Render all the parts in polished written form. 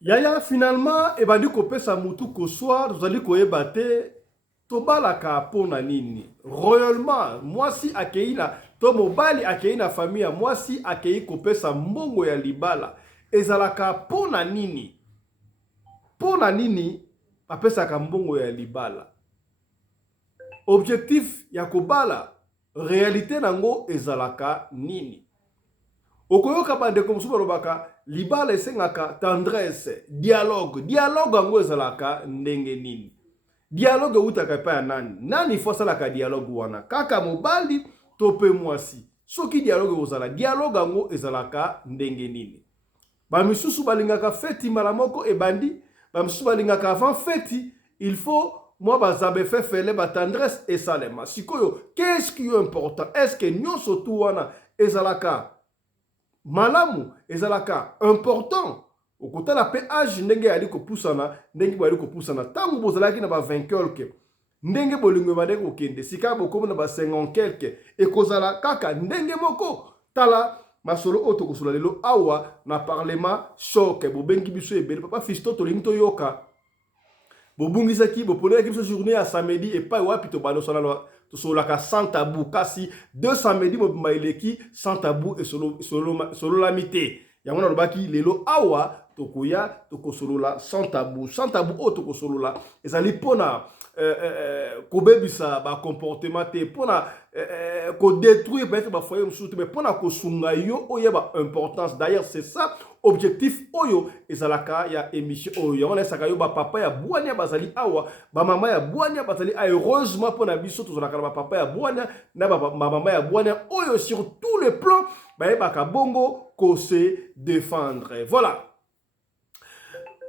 Yaya finalement ebandi kopesa mutu ko soir tozali koyeba te tobalaka pona nini royalement mwasi akei na to mobali akei na famille ya mwasi akei kopesa mbongo ya libala ezalaka pona nini apesaka mbongo ya libala objectif ya kobala réalité nango ezalaka nini okoyoka bandeko mosusu balobaka libala esengaka tendresse dialogue yango ezalaka ndenge nini dialogue eutaka epai ya nani fo asalaka dialogue wana kaka mobali to mpe mwasi soki dialogue ozala dialogue yango ezalaka ndenge nini bamisusu balingaka feti mbala moko ebandi bamisusu balingaka avant feti il faut moi bazabe fefele batendresse esalema sikoyo qu'est-ce qui est important est-ce que nyonso tu wana ezalaka malamu ezalaka important okotala pe age ndenge yali kopusana ndenge boyali kopusana ntango bozalaki na ba 20 quelque ndenge bolingo ebandeki kokende sika bokomi na ba 50 quelque ekozala kaka ndenge moko tala masolo oyo tokosola lelo awa na parlement choc bobengi biso ebele papa Fisto tolingi toyoka bobungisaki boponelaki biso journée ya samedi epai wapi tosololaka sans tabou kasi 2 samedi mobimba eleki sans tabou esololami te yango nalobaki lelo awa tokoya tokosolola sans tabou oyo tokosolola ezali mpona kobebisa bacomportement te mpona kodétruire peut-être bafoyer mosusu te mais mpona kosunga yo oyeba importance d'ailleurs c'est ça objectif oyo ezalaka ya émission oyo yango naesaka yo bapapa ya bwania bazali awa bamama ya bwania bazali awa heureusement mpona biso tozalaka na bapapa ya bwania na bamama ya bwania oyo sur tous les plans bayebaka bongo kose défendre voilà.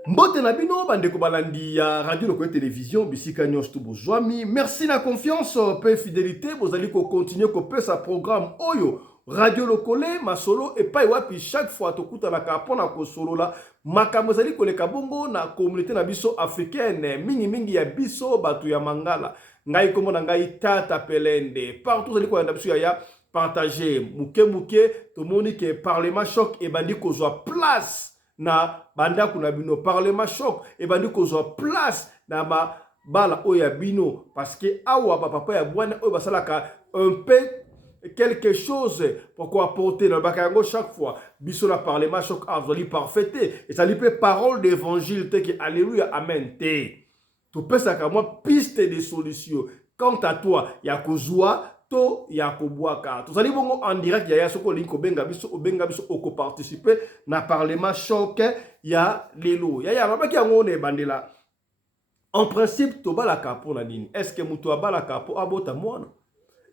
Mbote na bino bandeko balandi ya radio lokoye télévision bisika nyonso bozwami merci na confiance pe fidélité bozali ko continuer ko pesa programme oyo radio lokole masolo epai wapi chaque fois tokutanaka mpona kosolola makambo ezali koleka bongo na communauté na biso africaine mingi ya biso bato ya mangala ngai kombo na ngai Tata Pelende partout ozali kolanda biso ya partager muke tomoni ke parlement choc ebandi kozwa place na bandako na bino parlement choc ebandi kozwa place na bala oyo ya bino parce que awa papa ya bwana oyo basalaka un peu quelque chose pour apporter dans le bakayango chaque fois biso na parlement choc azali parfaite et ça li pe parole d'évangile te que alléluia amen te to pesaka moi piste de solution quant à toi ya kozwa to ya kobwaka tozali bongo en direct ya soko linko benga biso oko participer na parlement choc ya lelo ya babaki yango ne bandela en principe to balaka pona nini est-ce que muto abalaka po abota mwana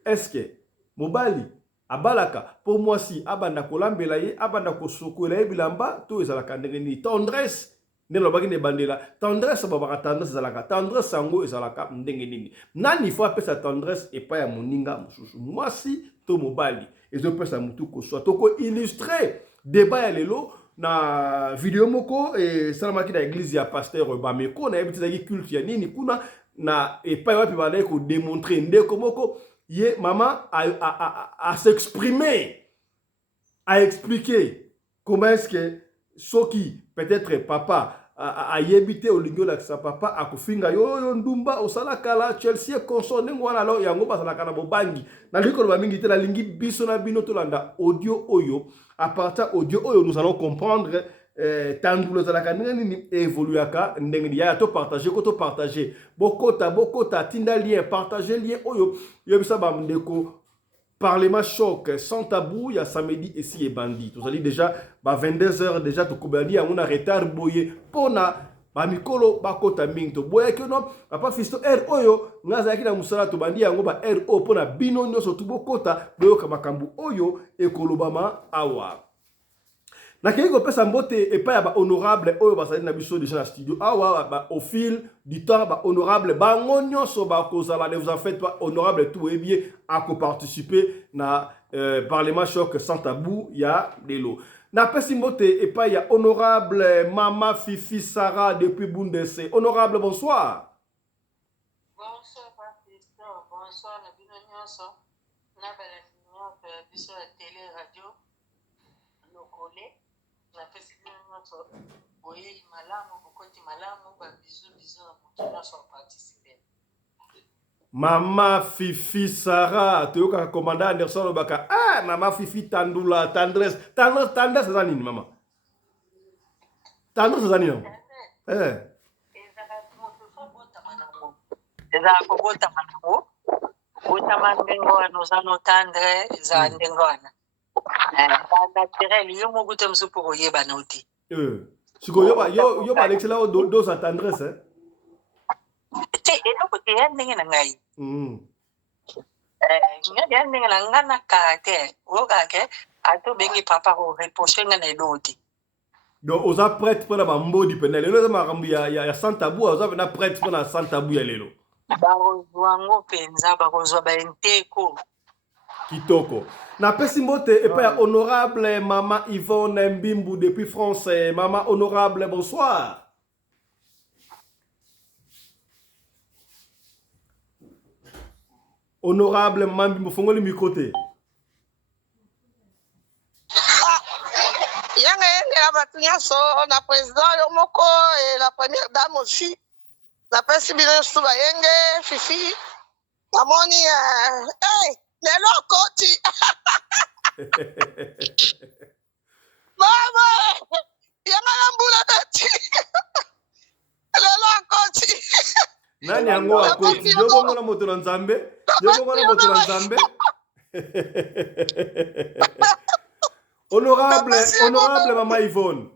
est-ce que mobali abalaka po mwasi abanda kolambela ye abanda kosokola ye bilamba to ezalaka ndenge nini tendresse ndenge lobaki ne bandela tendresse babaka tendresse ezalaka tendresse yango ezalaka ndenge nini nani fo apesa tendresse epai ya moninga mosusu mwasi to mobali ezopesa mutu koswa toko illustre débat ya lelo na video moko esalamaki na église ya pasteur bameko nayebi te ezalaki culte ya nini kuna na epai wapi bandaki kodémontre ndeko moko ye mama a s'exprimer a expliquer comment est-ce que soki peut-être papa a yebite olingo la sa papa akufinga yo ndumba osalaka la Chelsea console ndenge wana lo yango basalaka na bobangi na likolo ba mingi te na lingi biso na bino tolanda audio oyo à partir audio oyo nous allons comprendre tandulo zalaka nini évoluaka ndenge ya to partager bokota tinda lien partager lien oyo yebisa ba ndeko parlement choc sans tabou ya samedi ici et bandit vous allez déjà 22h déjà to kobali on a retard boye pona ba mikolo bakota mingi to boye que non papa Fisto oyo ngazaki na musala to bandi yango ba o pona bino nyonso to bokota boyoka makambu oyo ekolobama awa na kei ko pesa mbote epai ya ba honorable oyo basali na biso déjà na studio awa au fil du temps ba honorable bango nyonso ba kozala ne vous en faites pas honorable tout et bien à participer na parlement choc sans tabou ya lelo na pesi mbote epai ya honorable mama Fifi Sarah depuis Bundese honorable bonsoir. Bonsoir Fisto bonsoir na bino nyonso na bala biso ya télé radio lokole nyonso boyei malamu bokoti malamu babizu bizu na moto nyonso aparticipe. Mama Fifi Sarah, toyoka commandant Anderson Lobaka. Ah, Mama Fifi Tandula, Tendresse. Tendresse, c'est ça, maman. Tendresse, c'est ça, non? Ezala kobotama nango botama ndenge wana oza no tendre ezala ndenge wana naturel yo moko te mosu mpo koyeba na te sikoyo yo balekisela dose ya tendresse te eloko te ya ndenge na ngai ya ndenge na ngai na caractère okake ate obengi papa koreproche ngai na eloko te. Donc, on a prête pour la bambodi penel. Lelo za makambu ya sans tabou, on a prête pour la sans tabou ya lelo. Bakozwango penza bakozwa ba enteko. Kitoko. Na pesi mbote et pas honorable maman Yvonne Mbimbu depuis France. Maman honorable, bonsoir. Honorable maman Mbimbu, fongoli micro te. La présidente Yomoko et la première dame aussi. La présidente Souba Yenge, Fifi, Amoni, hey, les locaux, maman, Yamalamboula Beti, les locaux, nani yango akoti, yobongo na moto na nzambe, yobongo na moto na nzambe. Honorable Maman Yvonne.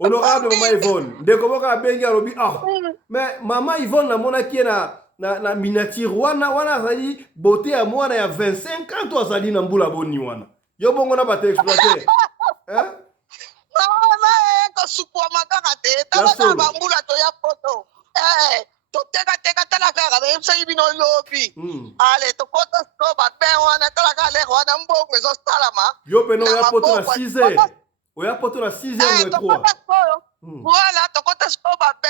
Honorable Maman Yvonne. Ndeko boka bengi alobi ah. Mais Maman Yvonne na mona ki na miniature wana zali beauté ya mwana ya 25 ans to azali na mbula boni wana. Yo bongo na bate exploiter. Hein? Mama ko supwa makaka te. Tala ba mbula to ya poto. Teka tala kaka be msa ibino lobi. Ale to koto sto ba pe wana tala kale wana mbongo zo stalama. Yo peno ya poto na 6h. Oya poto na 6h ou 3. Voilà, to koto sto ba pe.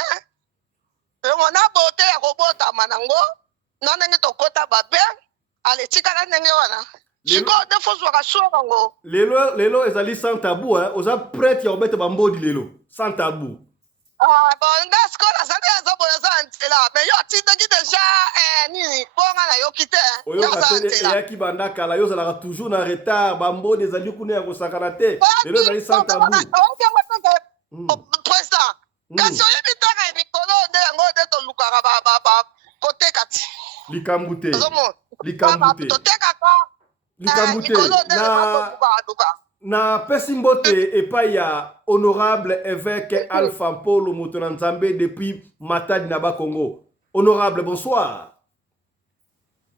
E mona bote ya kobota manango. Nana to kota ba pe. Ale tika na ndenge wana. Chiko de foswa ka songo. Lelo ezali sans tabou hein. Oza prêtre ya obete bambodi lelo. Sans tabou. Bon, that's quoi la santé à ça là. Mais yo ti de déjà nini bonga na yo kite. Oyo katele ya ki banda kala yo zala toujours na retard bambo des ali kuna ya kosakana te. Lelo zali sans tabou. Président. Kasi yo bitaka mikolo de yango de to lukaka ba côté kati. Likambute. To teka ka. Likambute. Na pesi mbote epai ya honorable évêque Alpha Paul Motonanzambe depuis Matadi Naba Congo. Honorable, bonsoir.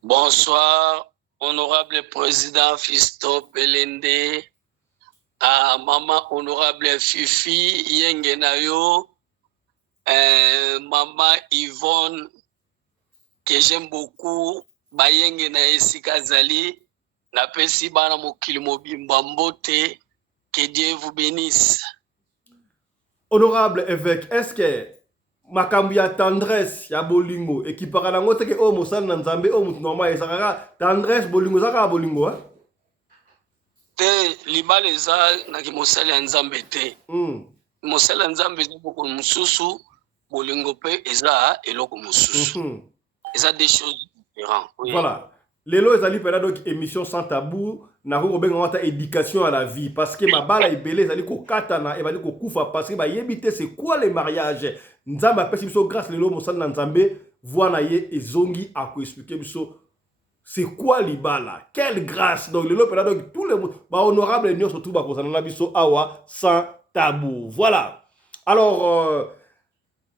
Bonsoir, honorable président Fisto Pelende, à maman honorable Fifi Yengenayo, maman Yvonne, que j'aime beaucoup, Bayengena Esika Zali. Na pesi bana mokili mobimba mbote, que Dieu vous bénisse. Honorable évêque, est-ce que makambu ya tendresse ya bolingo ekipaka nango teke o mosala na nzambe o mutu normal esakaka tendresse bolingo ezaka bolingo hein? Te libala eza naki mosala ya nzambe te. Mosala ya nzambe eza eloko mosusu, bolingo pe eza eloko mosusu. Eza des choses différentes. Oui. Voilà. Lelo ezali pena donc émission sans tabou na ko benga wata éducation à la vie parce que mabala ebele ezali ko katana et bali ko kufa parce que ba yebite c'est quoi les mariages nzambe apesi biso grâce lelo mosala na nzambe voana ye ezongi a ko expliquer biso c'est quoi libala quelle grâce donc lelo pena donc tous les ba honorable nyo surtout ba kozana na biso awa sans tabou voilà alors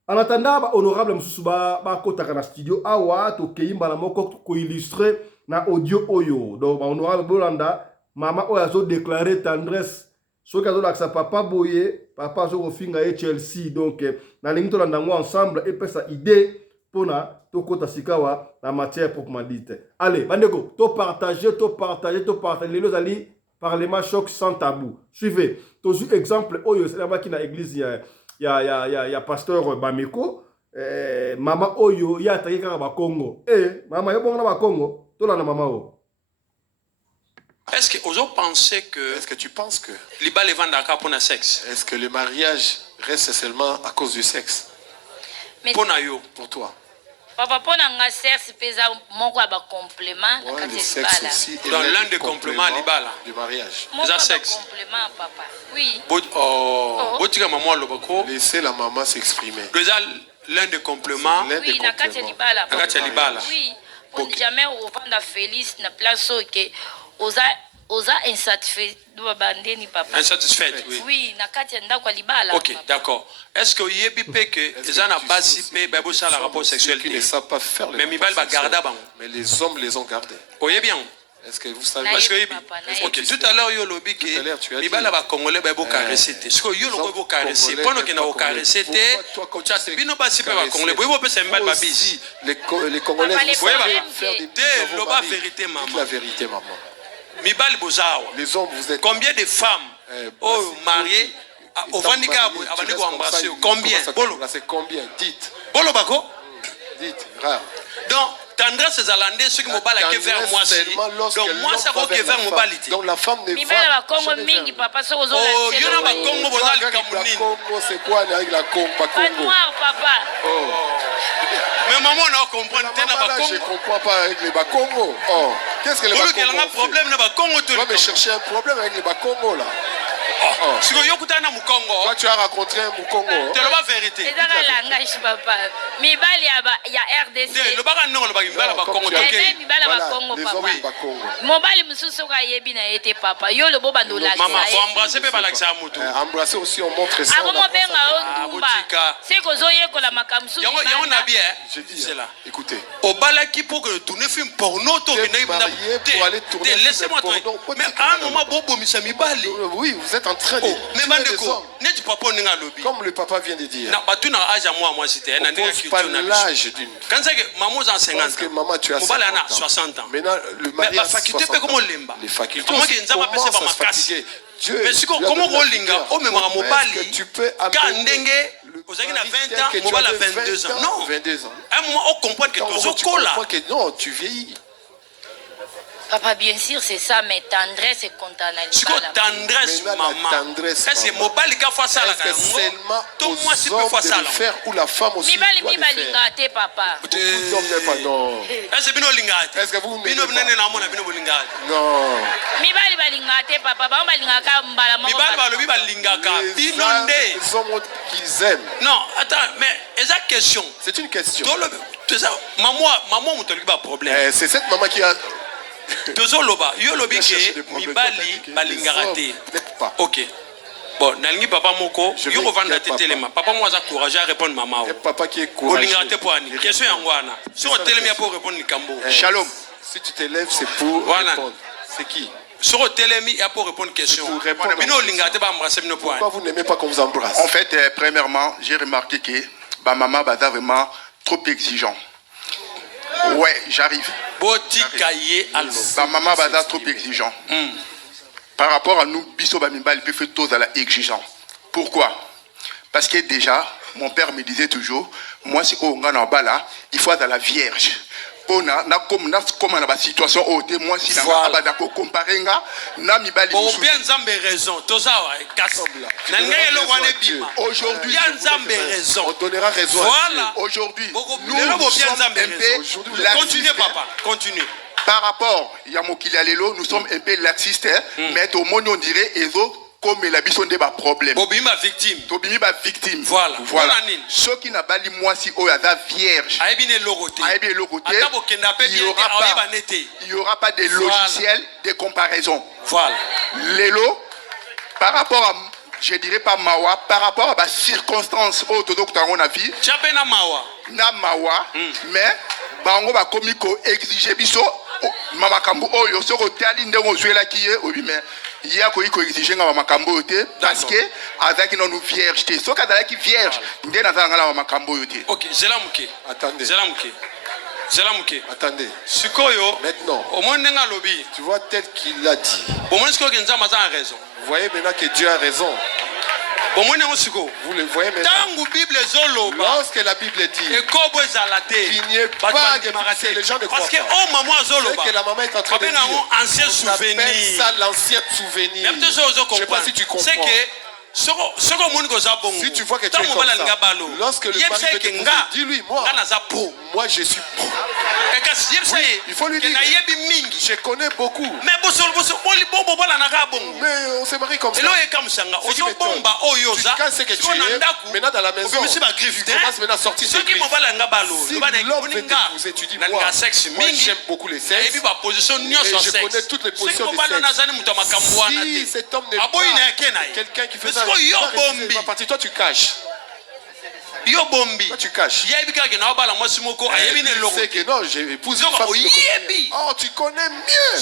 en attendant ba honorable mususu ba kotaka na studio awa to keimba na moko ko illustrer na audio oyo donc ba honorable bolanda mama oyo azo déclarer tendresse soki azo lakisa papa boye papa azo kofinga ye Chelsea donc na lingi to landa ngo ensemble et pesa idée pona to kota sikawa na matière proprement dite. Allez bandeko to partager lelo zali parlement choc sans tabou. Suivez tozu exemple oyo c'est là qui na église ya pasteur Bameko mama oyo ya ataki kaka ba Congo mama yo bongo na ba Congo to la na mama o Est-ce que vous pensez que... Est-ce que tu penses que... Libale vendaka pour le sexe? Est-ce que le mariage reste seulement à cause du sexe? Pour toi. Papa, pour nga sexe pesa moko ba complément ouais, le sexe aussi dans l'un des compléments libala du mariage. C'est sexe. Complément papa. Oui. Laissez la maman s'exprimer. Déjà l'un des compléments. Oui, na kati libala. Na kati libala. Oui. Pour jamais au vendre Félix na place que osa insatisfait bandeni papa. Insatisfait, oui. Oui, na kati ndako libala. OK, d'accord. Est-ce que yebi pe que ça n'a pas si pe ba bossa la rapport sexuel qui ne savent pas faire mais mibal ba garda bango. Mais les hommes les ont gardés. Oyez bien. Est-ce que vous savez? Parce que OK, tout à l'heure yo lobi que mibal ba congolais ba bo caresser. Est-ce que yo lo bo caresser? Pendant que na bo caresser te bino ba si pe ba congolais. Bo pe se mbal ba bisi. Les congolais vous faire des lo ba vérité maman. La vérité maman. Mibal bozawa. Les hommes vous êtes combien de femmes mariées au Vandika abandiko embrasser combien? Bolo c'est combien? Dites. Bolo bako? Dites, rare. Donc tendresse ezalande ceux qui mobile qui vers moi si donc moi ça ko que vers mobilité donc la femme ne va mibala ba Congo mingi papa so zo la oh yo na ba Congo bonali kamunini Congo c'est quoi avec la Congo pas Congo noir papa oh mais maman on comprend tena ba Congo je comprends pas avec les Bakongo oh qu'est-ce que les Bakongo on a un problème na ba Congo tu vas me chercher un problème avec les Bakongo là. Oh. Si vous kutana Mukongo, toi tu as rencontré un Mukongo. C'est la vérité. C'est dans la langage papa. Mibali ya RDC. Le baga non le baga mibala ba Congo toke. Mibala ba Congo papa. Mobali mususu ka yebi na été papa. Yo le boba do la. Maman faut embrasser pe balakisa mutu. Embrasser aussi on montre ça. Avant mo benga ondumba. C'est ko zoye ko la makamsu. Yango na bien. Je dis c'est là. Écoutez. Au balaki pour que tourner film porno to que pour aller tourner. Laissez-moi tranquille. Mais à un moment bobo misami-bali. Oui, vous êtes en train de comme le papa vient de dire. Pas l'âge d'une. Quand c'est que maman a 50 ans. Parce que maman tu as 60 ans. Maintenant le mari a 60 ans. Les facultés commencent à se fatiguer. Dieu, mais si comment rolinga o même mobali tu peux amener ozaki na 20 ans mobali a 22 ans. Non, 22 ans. À un moment on comprend que non, tu vieillis. Papa, bien sûr, c'est ça, mais tendresse et condamnation. C'est quoi tendresse, maman? Est-ce que mobile qui fait ça là? Est-ce que seulement tout moi si peut faire ça là? Faire ou la femme aussi doit le faire? Lingate, papa. Beaucoup d'hommes n'aiment pas, non. Est-ce que bino lingate? Est-ce que vous m'aimez pas? Bino lingate. Non. Mibali balingate, papa. Ba balingaka mbala moko. Mibali balobi balingaka. Bino nde. Les hommes qu'ils aiment. Non, attends, mais est-ce une question? C'est une question. Maman mutu ba problème. C'est cette maman qui a tozoloba yo lobi ke mibali balingaka te. OK. Bon, nalingi papa moko yo kovanda te telema. Papa moi za courage à répondre maman. Papa qui est courageux. Bolingaka te pour ani. Question yango wana. Si on telemi pour répondre Nikambo. Shalom. Si tu te lèves c'est pour répondre. C'est qui? Sur le télémi, il y a pour répondre aux questions. Pourquoi vous n'aimez pas qu'on vous embrasse? En fait, premièrement, j'ai remarqué que ma maman est vraiment trop exigeant. Ouais, j'arrive. Ma maman est trop exigeant. Par rapport à nous, Bisso Bamibal peut faire tous à la exigeant. Pourquoi? Parce que déjà, mon père me disait toujours, moi, si on a un bala, il faut être la vierge. On a comme la situation où moi si voilà. Na comparer na mibali mususu bien nzambe raison tozawa kasi na ngeye lo wana bima aujourd'hui bien nzambe raison on donnera raison voilà aujourd'hui nous bien nzambe raison continuez papa continuez par rapport ya mokili alelo nous sommes un peu laxistes mais au monde on dirait ezo comme la bison de problème. Bobima victime. Bobima victime. Voilà. Ceux qui n'a pas dit moi si on a vierge. Aïbine logoté. Il n'y aura pas de logiciel de comparaison. Voilà. Lelo par rapport à je dirais pas mawa par rapport à la circonstance au todo que on a vu. Chapena mawa. Na mawa mais bango ba komiko exiger biso mama kambu oyo soko tali ndemo zuela kiye obi mais il y a quoi exiger ngama makambo yote parce que azaki non vierge te soka azaki vierge nde nazanga na makambo yote. OK, zelamuke. Attendez. Zelamuke. Attendez. Sikoyo maintenant. Au monde nga lobi. Tu vois tel qu'il l'a dit. Au monde sikoyo nzamba za raison. Vous voyez maintenant que Dieu a raison. Vous le voyez maintenant. Lorsque la Bible dit qu'il n'y ait pas de difficulté, les gens ne croient pas. C'est que la maman est en train de dire. On appelle ça l'ancien souvenir. Je ne sais pas si tu comprends. Si tu vois que tu es comme ça, lorsque le mari veut te pousser, dis-lui, moi je suis pro. Oui, il faut lui dire, je connais beaucoup. Mais on se marie comme ça. Tu casses ce que tu es, maintenant dans la maison, tu commences maintenant à sortir tes griffes. Si l'homme veut t'épouser, tu dis, moi j'aime beaucoup les sexes, et je connais toutes les positions du sexe. Si cet homme n'est pas quelqu'un qui fait ça, toi tu caches. Toi tu caches. C'est que non, j'ai épousé une femme. Oh, tu connais mieux.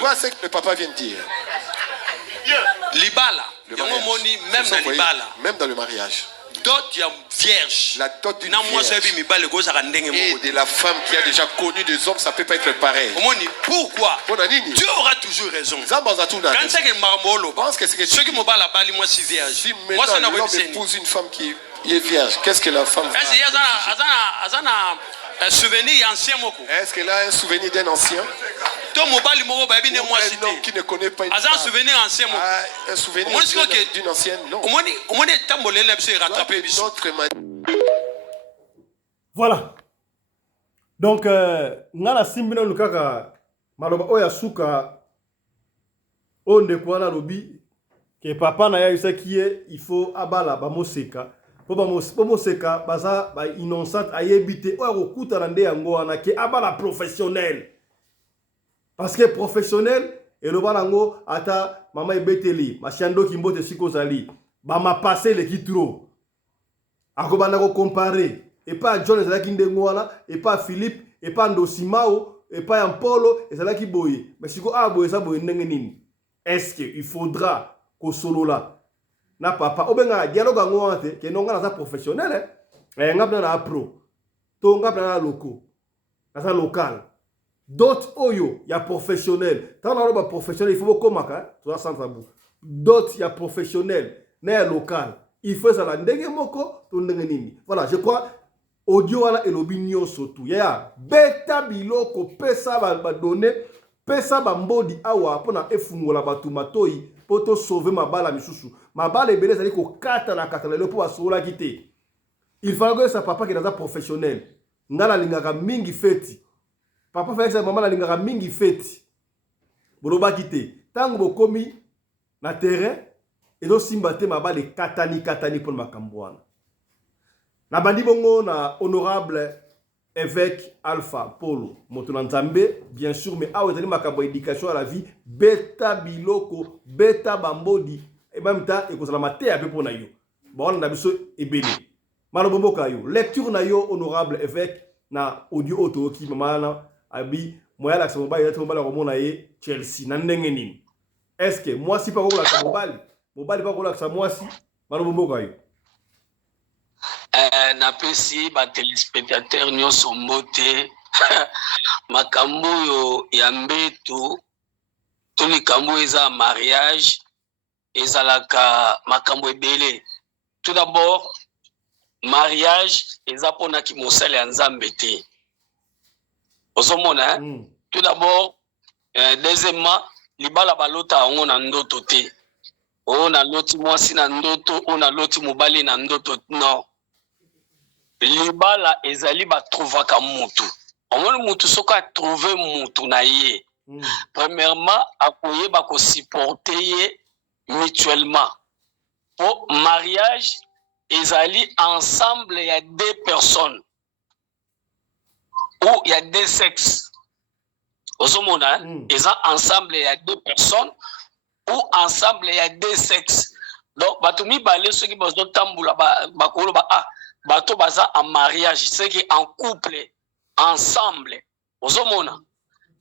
Vois ce que le papa vient de dire. Même dans le mariage. La dot d'une vierge et de la femme qui a déjà connu des hommes, ça ne peut pas être pareil. Pourquoi? Dieu aura toujours raison. Quand c'est que pense que c'est que ceux qui m'ont la balle, moi si vierge. Si maintenant l'homme épouse une femme qui est vierge, qu'est-ce que la femme va un souvenir ancien. Est-ce qu'elle a un souvenir d'un ancien? Un homme qui ne connaît pas une femme. Un souvenir ancien. Un souvenir d'une ancienne, non. Voilà. Donc, ngala simbino lukaka maloba oya suka onde kwa na lobi ke papa na ya isakie il faut abala ba moseka po moseka baza ba innocente ayebite oya kokuta na nde yango wana ke abala professionnel parce que professionnel et le balango ata mama ebeteli machando kimbote sikozali ba ma passer le kitro akobanda ko comparer et pas John ezalaki ndengo wana et pas Philippe et pas Ndosimao et pas Yampolo ezalaki boye mais siko boye ça boye ndenge nini est-ce que il faudra ko solo là na papa obenga dialogue ngo ante ke nonga na za professionnel ngapna na pro to ngapna na loko na za local d'autres oyo ya professionnel tant na roba professionnel il faut komaka to centre bu d'autres ya professionnel na ya local il faut ça la ndenge moko to ndenge nini voilà je crois audio wala elobi nyonso tu ya beta biloko pesa ba donner pesa ba mbodi awa pona efungola batu matoi poto sauver mabala misusu mabala ebele zali ko kata na kata lelo po asola kite il faut que ça papa qui est professionnel ngala lingaka mingi feti papa fa ça maman lingaka mingi feti boloba kite tango bokomi na terrain edo simba te mabala katani pour makambwana na bandi bongo na honorable évêque Alpha Polo Motonanzambe bien sûr mais awa ezali makambo éducation à la vie beta biloko beta bambodi et même temps ekozala mateya pe pona yo ba na biso ebele malo bomboka yo lecture na yo honorable évêque na audio auto ki mama abi moya la mobile ya mobile ko mona ye Chelsea na ndenge nini est-ce que moi si pas ko la mobile pas ko la moi si malo bomboka yo napesi ba téléspectateurs nyonso mbote makambo yo ya mbetu to likambo eza mariage ezalaka makambo ebele. Tout d'abord mariage eza pona ki mosala ya Nzambe te ozomona tout d'abord deuxièmement libala balota ngo na ndoto te o na loti mwasi na ndoto o na loti mobali na ndoto non libala ezali ba trouvaka mutu omoni mutu soka trouver mutu na ye premièrement akoyeba ko supporter ye mutuellement pour mariage ezali ensemble il y a deux personnes ou il y a deux sexes ozomona eza ensemble il y a deux personnes ou ensemble il y a deux sexes donc bato mibale soki bazo tambula bakolo ba bato baza en mariage c'est que en couple ensemble ozomona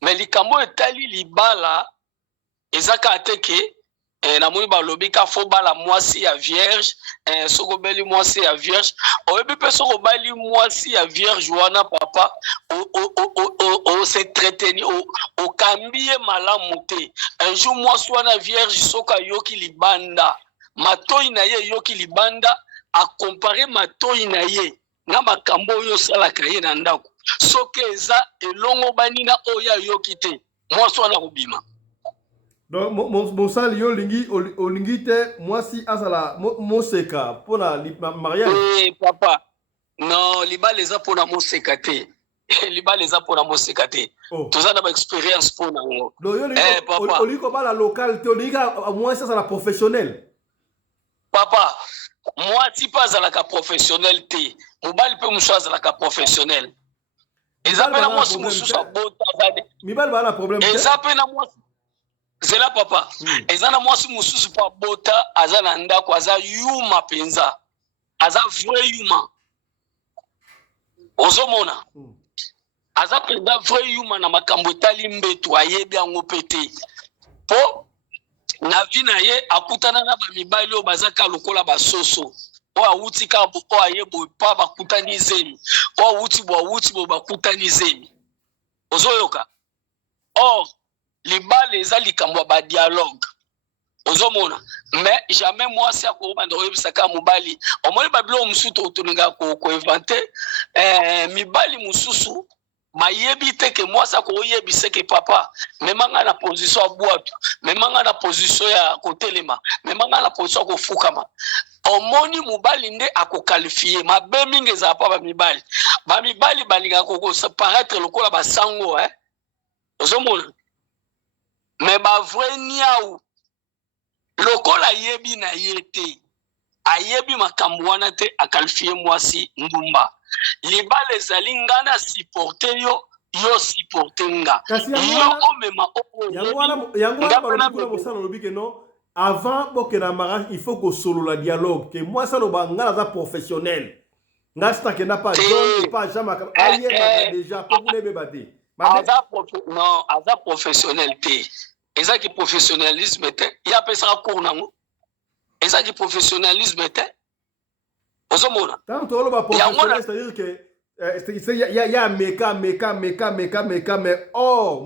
mais likambo etali libala ezaka teke na moni balobi ka fo bala mwasi ya vierge soko beli mwasi ya vierge oyebi pe soko bali mwasi ya vierge wana papa o se traiteni o kambie malamu te un jour mwasi wana vierge soka yoki libanda matoi na ye yoki libanda a comparer matoi na ye na makambo oyo salaka ye na ndako soki eza elongo banina oya yoki te mwasi wana kobima. Donc mosali yo olingi te mwasi azala moseka pona mariage. Eh papa non libala eza pona moseka te. Libala eza pona moseka te. Toza na ba experience pona ngo. Papa oliko bala local te olingi mwasi azala professionnel. Papa mwasi pa azalaka professionnel te. Mobali pe musu azalaka professionnel. Eza pe na mwasi mususu abota zade. Mibali bana problème. Eza pe na mwasi Zela papa, eza na mwasi mususu pa bota aza na ndako aza yuma penza. Aza vrai yuma. Ozomona. Aza penza vrai yuma na makambo etali mbetu ayebi yango pete. Po na vi na ye akutana na bamibali oyo bazaka lokola basoso. O awuti ka bo ayebo pa bakutani zemi. O awuti bo bakutani zemi. Ozoyoka. Or libale eza likambo ba dialogue. Ozomona. Mais jamais moi si akoma ndo yebisaka mobali. Omoni babilo mususu otoninga ko inventer mibali mususu mayebi te ke moi sa ko yebise ke papa memanga na position ya boatu, memanga na position ya kotelema, memanga na position ko fukama. Omoni mobali nde akoqualifier mabe mingi za pa ba mibali. Ba mibali balinga ko se paraître lokola ba sango Ozomona. Mais ba vrai niaou lokola yebi na yete ayebi makambo wana te akalfie mwasi ndumba libale ezali ngana supporter yo supporter nga yo omema yango wana bosala lobi ke non avant bokena mariage il faut que solo la dialogue que moi ça no bangala za professionnel nga stakena pas John et pas jamais aye déjà pour vous les bébé. Non, aza professionnel te. Eza ki professionnalisme te. Ya pesa cours nango. Eza ki professionnalisme te. Ozomona. Tant to ba professionnel c'est-à-dire que ya meka mais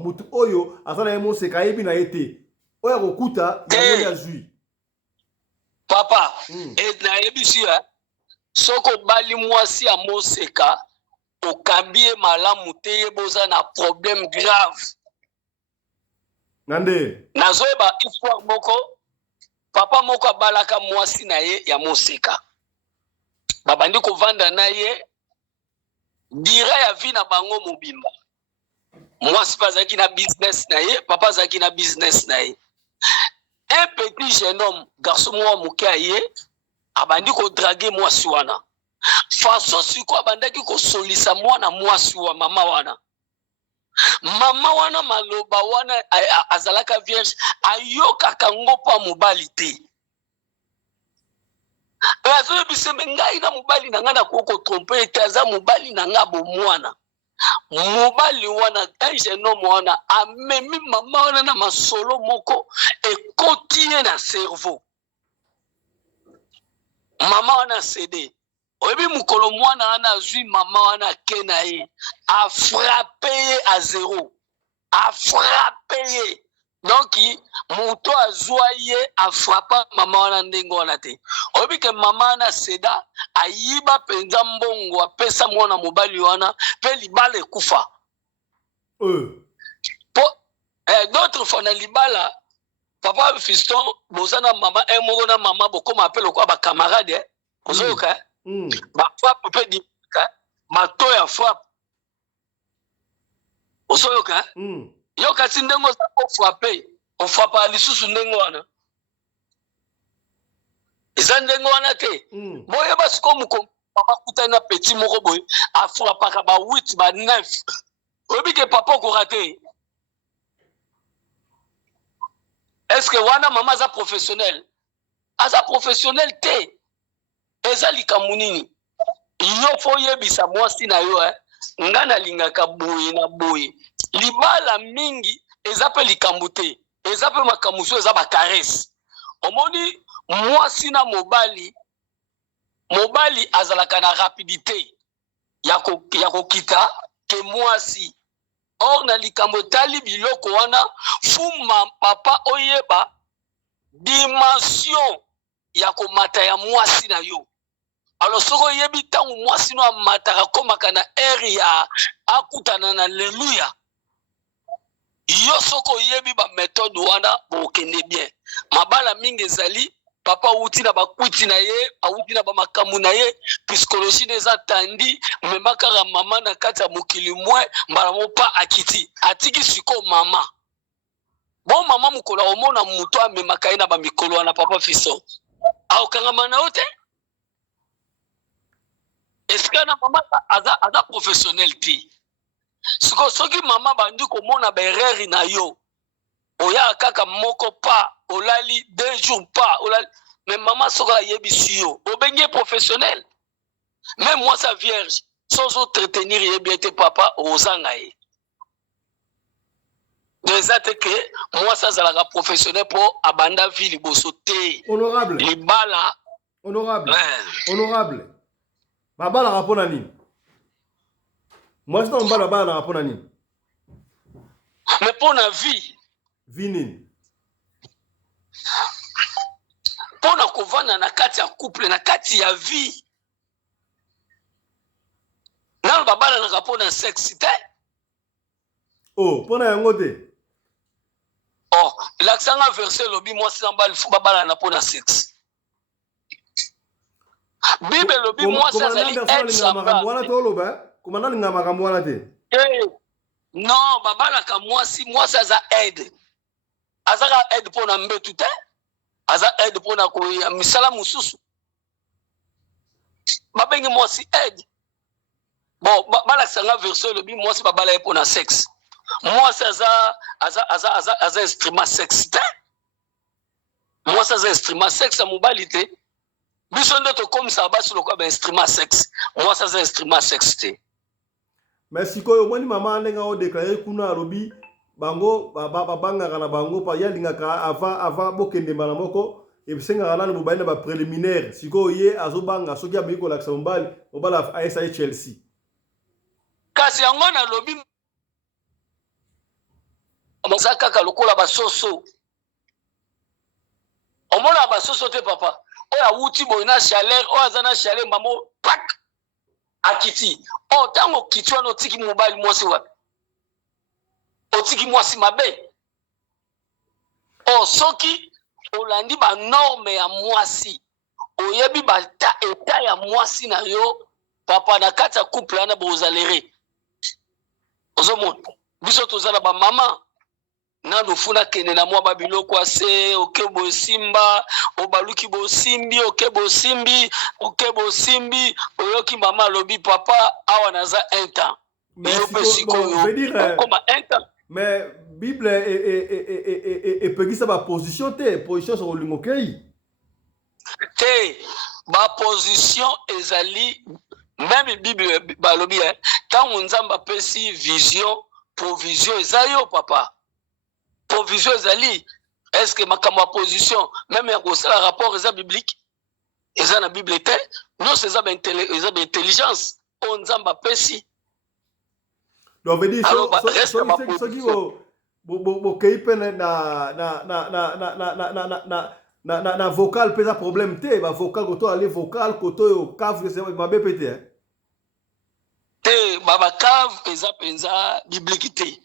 mutu oyo azana yemo se kayebi na été. Oya kokuta yango ya zui. Papa, et na yebi si soko bali mwasi ya moseka okambie malamu te boza na problème grave. Nande. Nazoeba histoire moko papa moko abalaka mwasi na ye ya moseka. Babandi ko vanda na ye dira ya vie na bango mobimba. Mwasi bazaki na business na ye, papa zaki na business na ye. Un petit jeune homme, garçon moi moke ye, abandi ko draguer mwasi wana. Faso siko abandaki ko solisa mwana mwasi wa mama wana. Mama wana maloba wana azalaka vierge ayoka kango pa mobali te. Azo biseme ngai na mobali na ngana koko tromper te aza mobali na ngabo mwana. Mobali wana un jeune homme wana amemi mama wana na masolo moko ekotie na cerveau. Mama wana cédé. Oyebi mukolo mwana wana zui mama wana kena ye a frappé à zéro. A frappé. Donc muto azwa ye a frappa mama wana ndengo wana te. Oyebi ke mama wana seda ayiba penza mbongo apesa mwana mobali wana pe libala ekufa. D'autres fois na libala papa fiston bozana mama moko na mama bokoma appelle quoi ba camarade ozoka ba frappe peut dire mato ya frappe osoyoka yo kasi ndengo sa ko frapper on frappe lisusu ndengo wana eza ndengo wana te boye basiko muko papa kutana petit moko boye a frappaka ba 8 ba 9 obi ke papa ko rater. Est-ce que wana mama za professionnel? Aza professionnel te. Eza likamunini. Yo fo yebisa mwasi na yo ngana lingaka boye na boye. Libala mingi eza pe likambu te. Eza pe makamuso eza ba caresse. Omoni mwasi na mobali azalaka na rapidité ya kokita ke mwasi. Or na likambo tali biloko wana fuma papa oyeba dimension ya komata ya mwasi na yo. Alors soko yebi tangu mwasi no amataka komaka na eri ya akutana na Alleluia. Yo soko yebi ba méthode wana bokende bien. Mabala mingi ezali papa uti na bakwiti na ye, auti na ba makamu na ye, psychologie neza tandi, memaka ga mama na kati ya mokili mwe, mbala mopa akiti. Atiki siko mama. Bon mama mukolo omona muto amemaka ye na ba mikolo wana papa fiso. Aokanga na ote? Est-ce que na mama aza professionnel ti? Siko soki mama bandi komona ba erreur na yo. Oya kaka moko pa, olali 2 jours pa, olali mais maman soka yebisi yo, obenye professionnel. Même moi sa vierge, sans entretenir yebiete papa ozanga ye. Déjà que moi ça zalaka professionnel pour abanda ville bosote. Honorable. Libala. Honorable. Honorable. Baba la rapona nini? Moi c'est un bala la rapona nini? Mais pour la vie. Vie nini? Pour na kovana na kati ya couple na kati ya vie. Na baba na rapona sexe te. Oh, pour na yango te. Oh, l'accent a versé lobi moi c'est en bas il faut baba na pona sexe. Bible lobi moi ça zali être samba. Commandant linga makambo wana te. Non, baba la ka moi ça za aide. Azaka aide pour na mbetu te. Aza aide pour na ko ya misala mususu. Babengi moi si aide. Bon, bala sanga verset lobi moi c'est baba la pour na sexe. Moi ça za instrument sexe te. Moi ça za instrument sexe à mobilité. Biso ndoto comme ça ba sur le quoi instrument sexe. Moi ça za instrument sexe te. Mais si koyo moni mama ndenga o déclarer kuna lobi bango banga kana bango pa yalinga ka ava bokende mbala moko e bisenga kana no bayina ba préliminaire siko ye azobanga soki abiko la Luxembourg obala ASA Chelsea kasi yango na lobi mosaka ka lokola basoso omona basoso te papa oya wuti boina chaleur o azana chaleur mamo pak akiti o tango kitwa no tiki mobile mwasi wapi otiki mwasi mabe o soki olandi ba norme ya mwasi oyebi ba eta ya mwasi na yo papa na kati ya couple ana bozalere ozomona biso tozala ba mama na dofuna kene na mwa babiloko ase okebo simba obaluki bosimbi okebo simbi oyoki mama lobi papa awa naza un temps comme un temps. Mais Bible et pegisa ba position sur olingo kei te ba position ezali même Bible balobi tant nzamba pesi vision provision ezayo papa provision ezali est-ce que makamba position même ya kosala rapport eza biblique eza na Bible te non c'est ça intelligence on nzamba pesi. Donc veut dire soki bo keipe na vocal pesa problème te ba vocal koto aller vocal koto yo cave c'est ba bepete te baba cave eza penza biblique te.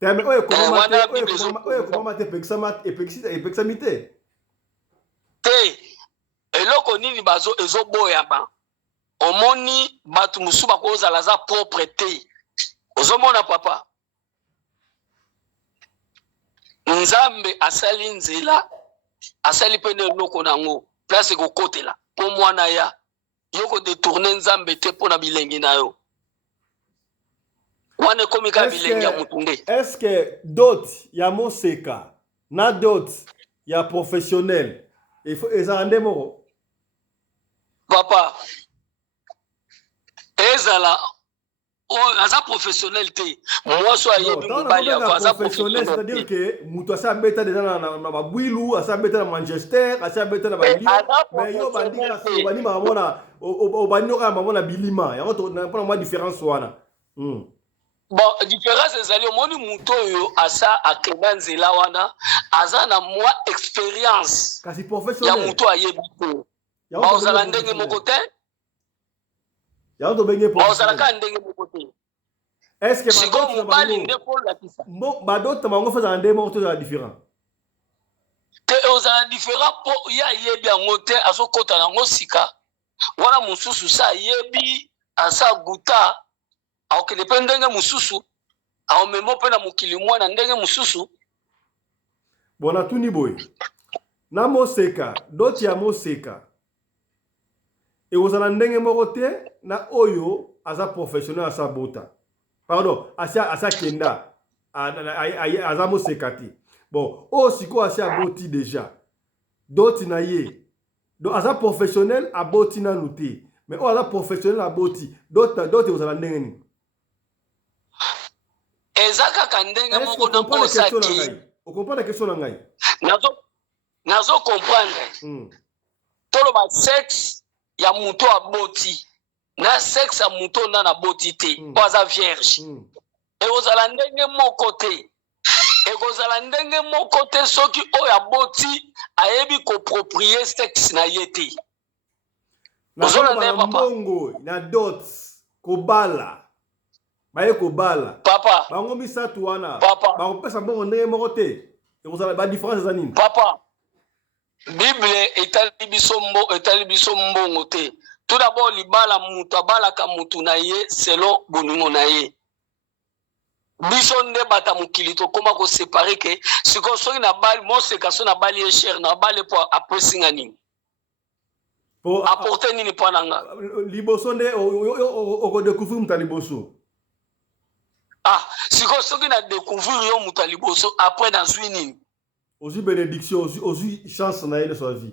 Mais comment te pexamite te eloko nini bazo ezoboya ba omoni batu musu bakozala za propre te ozomona papa nzambe asali nzela asali pene eloko nango place kokotela po mwana ya yoko détourner nzambe te pona bilengi na yo wane komika bilengi ya mutunde. Est-ce que d'autres ya moseka na d'autres ya professionnel il faut ezande moko papa ezala aza professionnel te moi so ayebi mobali ya aza professionnel c'est-à-dire que mutu asa beta déjà na babwilu asa beta na Manchester asa beta na bandi mais yo bandika so bani mamona obani oka mamona bilima yango to na pona moi différence wana Bon, différence ezali omoni muto yo asa akenda nzela wana aza na mwa expérience kasi professionnel ya muto ayebi ko ozala ndenge moko te ya ndo benge professionnel ozala ndenge moko te est-ce que siko mobali nde pour la kisa ba d'autres mango faza ndenge moko to différent te ozala différent po ya yebi yango te azokota nango sika wana mususu sa yebi asa guta aokende mpe ndenge mususu aomema mpe na mokili mwana ndenge mususu bona tuni boye na moseka doti ya moseka ekozala ndenge moko te na oyo aza professionnel asa bota pardon asa kenda aza moseka te bon oyo sikoyo asi aboti déjà doti na ye donc aza professionnel aboti nanu te mais oyo aza professionnel aboti doti ekozala ndenge nini eza kaka ndenge moko na mposa te okomprendre question na ngai nazo comprendre toloba sexe ya muto aboti na sexe ya muto nana aboti te po aza vierge ekozala ndenge moko te ekozala ndenge moko te soki oyo aboti ayebi koproprie sexe na ye te ozolanda mbongo na dot kobala baye kobala papa bango misatu wana bakopesa mbongo ndenge moko te ekozala badifference eza nini papa bible etali biso mbongo te tout d'abord libala mutu abalaka mutu na ye selon boningo na ye biso nde bata mokili tokóma kosepare ke sikoyo soki nabali moseka so nabali ye chere nabali mpo apesinga nini aporte nini mpo nanga liboso nde okodécouvrir mutu ya liboso sikoyo soki na découvrir yo mutu ya liboso après nazwi nini ozwi bénédiction ozwi chance na ye na sa vie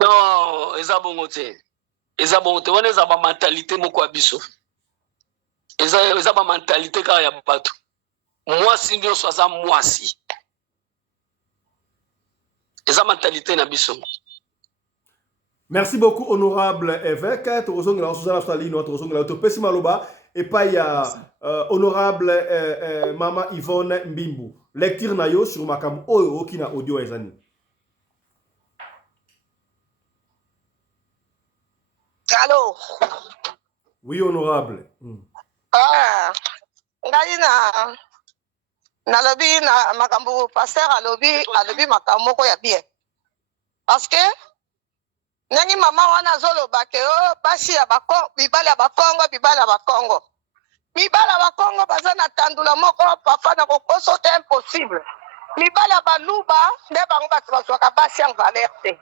non eza bongo te wana eza bamentalité moko ya biso eza bamentalité kaka ya bato mwasi nyonso aza mwasi eza mentalité na biso. Merci beaucoup honorable évêque tozongela osozala salino tozongela topesi maloba et pas ya honorable mama Yvonne Mbimbu lecture na yo sur makambo oyo okina audio ezani. Allô. Oui honorable. Ngai na lobi na makambo pasteur alobi makambo ko ya bien. Parce que nangi mama wana zoloba ke o basi ya bakongo bibala bakongo baza na tandula moko papa na kokoso te impossible. Mibala baluba nde bango bato bazwaka basi en valeur te.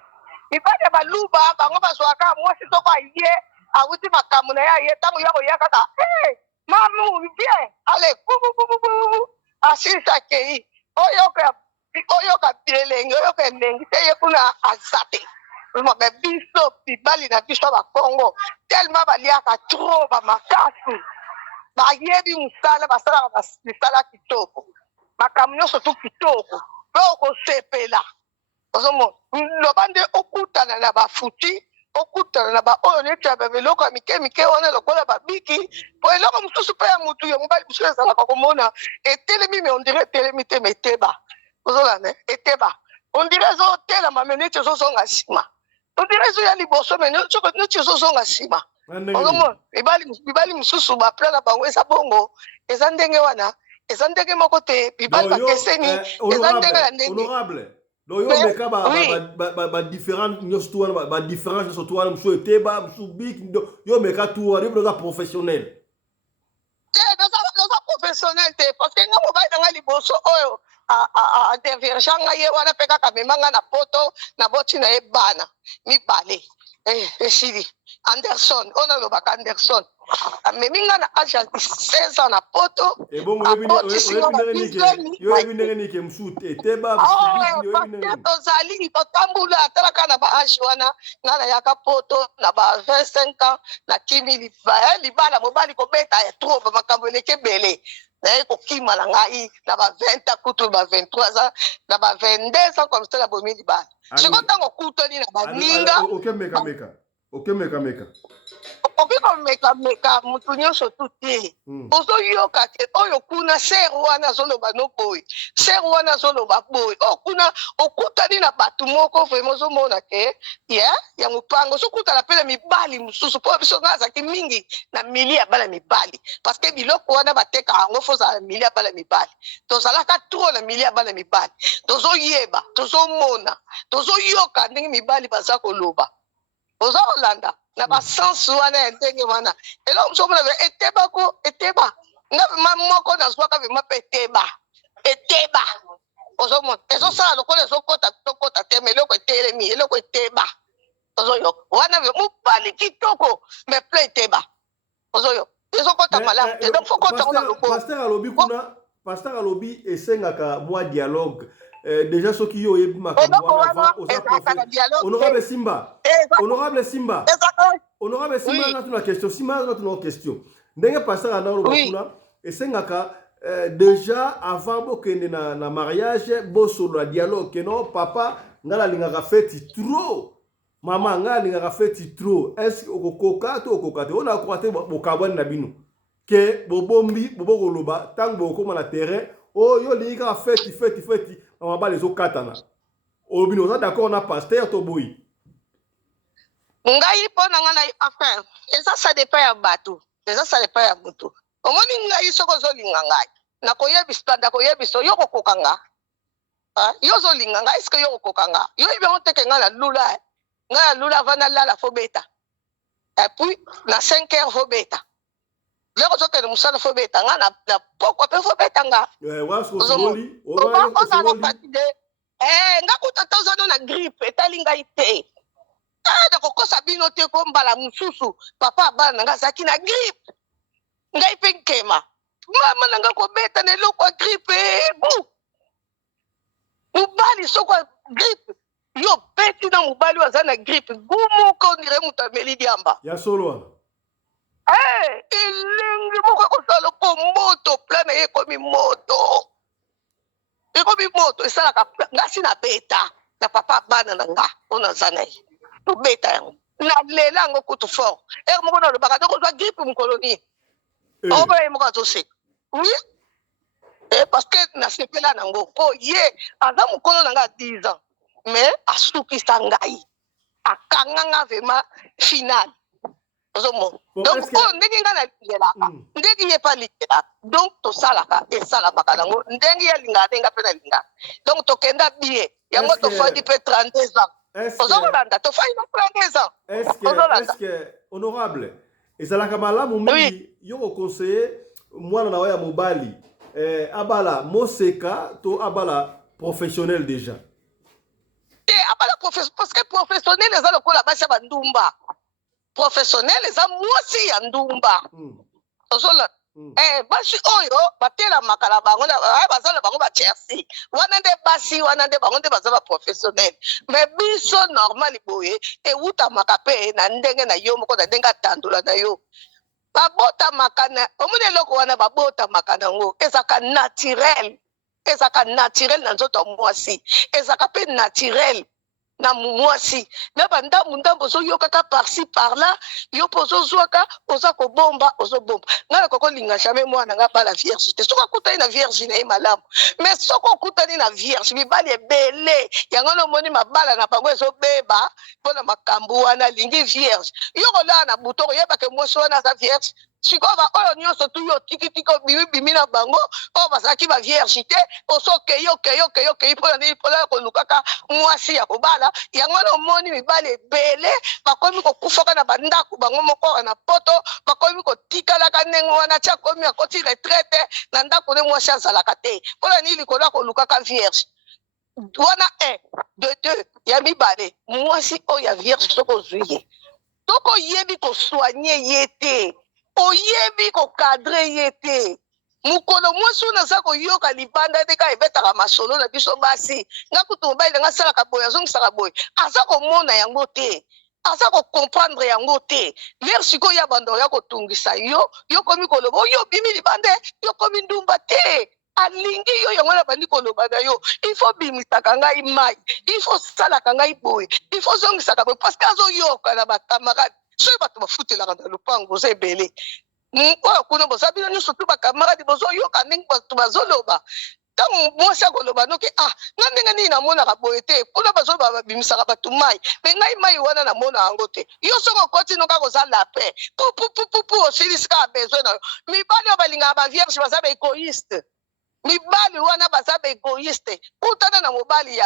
Mibala baluba bango bazwaka mwasi toko aye awuti makambo na ye tango ya koya kaka mamu bien allez kubu asisa kei oyo ka bilenge oyo ka ndenge te ye kuna azate maka biso bibali na biso bakongo tellement baliaka trop bamakasi bayebi musala basalaka misala kitoko makambo nyonso tu kitoko mpe okosepela ozomona loba nde okutana na bafuti okutana na baoyo neti ya babiloko ya mike wana lokola babiki po eloko mosusu mpe ya mutu ya mobali mosusu ezalaka komona etelemi me ondire etelemi te me eteba ozolanda eteba ondire ezotelama me neti ezozonga nsima ondire ezoya liboso me neti ezozonga nsima ozomona bibali mosusu baplan na bango eza bongo eza ndenge wana eza ndenge moko te bibali bakeseni eza ndenge ya ndenge donc yo meka ba différent nyonso tu wana ba différence nyonso tu wana mosusu eteba mosusu bik yo meka tu wana yo boza professionnel te naza professionnel te parce que nga mobali na nga liboso oyo adeverge nga ye wana mpe kaka memanga na poto na boti na ye bana mibale esili Anderson oyo nalobaka Anderson amemi nga na age ya 16 ans na poto tozali totambula atalaka na baage wana nga nayaka poto na ba 25 ans nakimi libala mobali kobeta ya trop bamakambo eleki ebele naye kokima na ngai na ba 20 ans kutu ba 23 ans na ba 22 ans comme ça na bomi libala siko ntango okutani na baninga Ok, meka. okoki komeka mutu nyonso tu te ozoyoka te oyo kuna ser wana azoloba no boye ser wana azoloba boye oyo kuna okutani na bato moko vraimen ozomona ke ya mopango ozokutana mpe na mibali mosusu mpo biso nga azalaki mingi na mili ya bana mibali parce que biloko wana batekaka yango fo ozala na mili ya bana mibali tozalaka tro na mili ya bana mibali tozoyeba tozomona tozoyoka ndenge mibali baza koloba oza kolanda na basansi wana ya ndenge wana eloko mosomona eteba nga moko nazwaka vema mpe eteba ozomona ezosala lokola ezokota te ma eloko etelemi eloko eteba ozoyoka wana mobali kitoko me ple eteba ozoyoka ezokota malamu te donc fokota ngo na lokola pasteur alobi esengaka mwa dialogue déjà ce qui yo yebi makambo wana honorable Simba na tuna question ndenge pasteur analoba kuna esengaka déjà avant bokende na mariage bosolo la dialogue que non papa ngala lingaka feti trop mama ngala lingaka feti trop est-ce okokoka to okoka te ona croate bokabwana na bino ke bobombi bobokoloba tango bokoma na terrain oh yo lingaka feti on va les okatana obino oza d'accord na pasteur to boyi ngai pona nga na affaire eza ça dépend ya bato ya mutu omoni ngai soko ozolinga ngai nakoyebisa yo kokoka nga yo ozolinga ngai eske yo kokoka nga yo yebi yango teke ngai na lula ava nalala fo beta epuis na 5 heures fo beta leko ozokende mosala fo beta nga na pokwa mpe fo beta nga ozala fatide nga kuta tozano na grippe etali ngai te nakokosa bino te ko mbala mosusu papa abana na nga azalaki na grippe ngai mpe nkema mama na nga kobeta na eloko ya grippe bu mobali soko ya grippe yo beti na mobali aza na grippe gu moko ondire moto ameli diamba ya solo wana elengi moko ekosala po moto plan na ye ekomi moto esalaka ngasi na beta na papa bana na nga ona aza na ye tobeta yango nalela yango kutu fort ere moko nalobaka tokozwa grippe mokolo nini oboya ye moko azoseka oui parce que nasepela nango mpo ye aza mokolo na nga 10 ans mais asukisa ngai akanganga vraimen final ozomona donc oyo ndenge ngai nalingelaka ndenge ye mpe alingelaka donc tosalaka esalamaka nango ndenge ye alingaka ndenga mpe nalingaka donc tokenda bie yango tofandi mpe 32 ans ozolanda tofandi na 32 ans est-ce que honorable ezalaka malamu mingi yo koconseiller mwana na yo ya mobali abala moseka to abala professionnel déjà abala parce que professionnel eza lokola basi ya bandumba professionnel eza mwasi ya ndumba ozolanda basi oyo batelamaka na bango baza na bango bachelsea wana nde basi wana nde bango nde baza baprofessionnel mais biso normal boye ewutamaka mpe na ndenge na yo moko na ndenge atandola na yo babotamaka na omoni eloko wana babotamaka nango ezaka naturel na nzoto ya mwasi ezaka mpe naturel na mwasi na bandambu ozoyokaka parci parla yo mpo ozozwaka oza kobomba ozobomba ngai nakokolinga jamais mwana nga bala vierge te soki akutani na vierge na ye malamu mais soki okutani na vierge mibali ebele yango nomoni mabala na bango ezobeba mpona makambo wana alingi vierge yo kolala na buto oyebake mwasi wana aza vierge sikoyo oyo nyonso tu yo tikitiki obimibimi na bango oyo bazalaki bavierge te osokei mpona nini mpona kolukaka mwasi ya kobala yango na omoni mibali ebele bakomi kokufaka na bandako bango moko na poto bakomi kotikalaka ndenge wana ti akomi akoti retraite na ndako ne mwasi azalaka te mpona nini likolo ya kolukaka vierge wana 1 2 ya mibale mwasi oyo ya vierge soki ozwi ye toko oyebi kosoigne ye te oyebi kokadre ye te mukolo mwasi oyo naza koyoka libanda nde ka ebetaka masolo na biso basi nga kutu mobali nanga asalaka boye azongisaka boye aza komona yango te aza kokomprendre yango te lere sikoyo ya bando ya kotungisa yo komi koloba oyo obimi libanda yo komi ndumba te alingi yo yango na bandi koloba na yo il faut bimisaka ngai mai il faut salaka ngai boye il faut zongisaka boye parce que azoyoka na bakamarade soki bato bafutelaka na lopango boza ebele oyo kuna boza bino nyonso tu bakamarade bozoyoka ndenge bato bazoloba ntango mwasi akoloba noki nga ndenge nini namonaka boye te kuna bazoba babimisaka bato mai me ngai mai wana namona yango te yo soki okoti noka koza lapin pupupupupu osilisika besoin na yo mibali oyo balingaka bavierge baza baegoiste mibali wana baza baegoiste kutana na mobali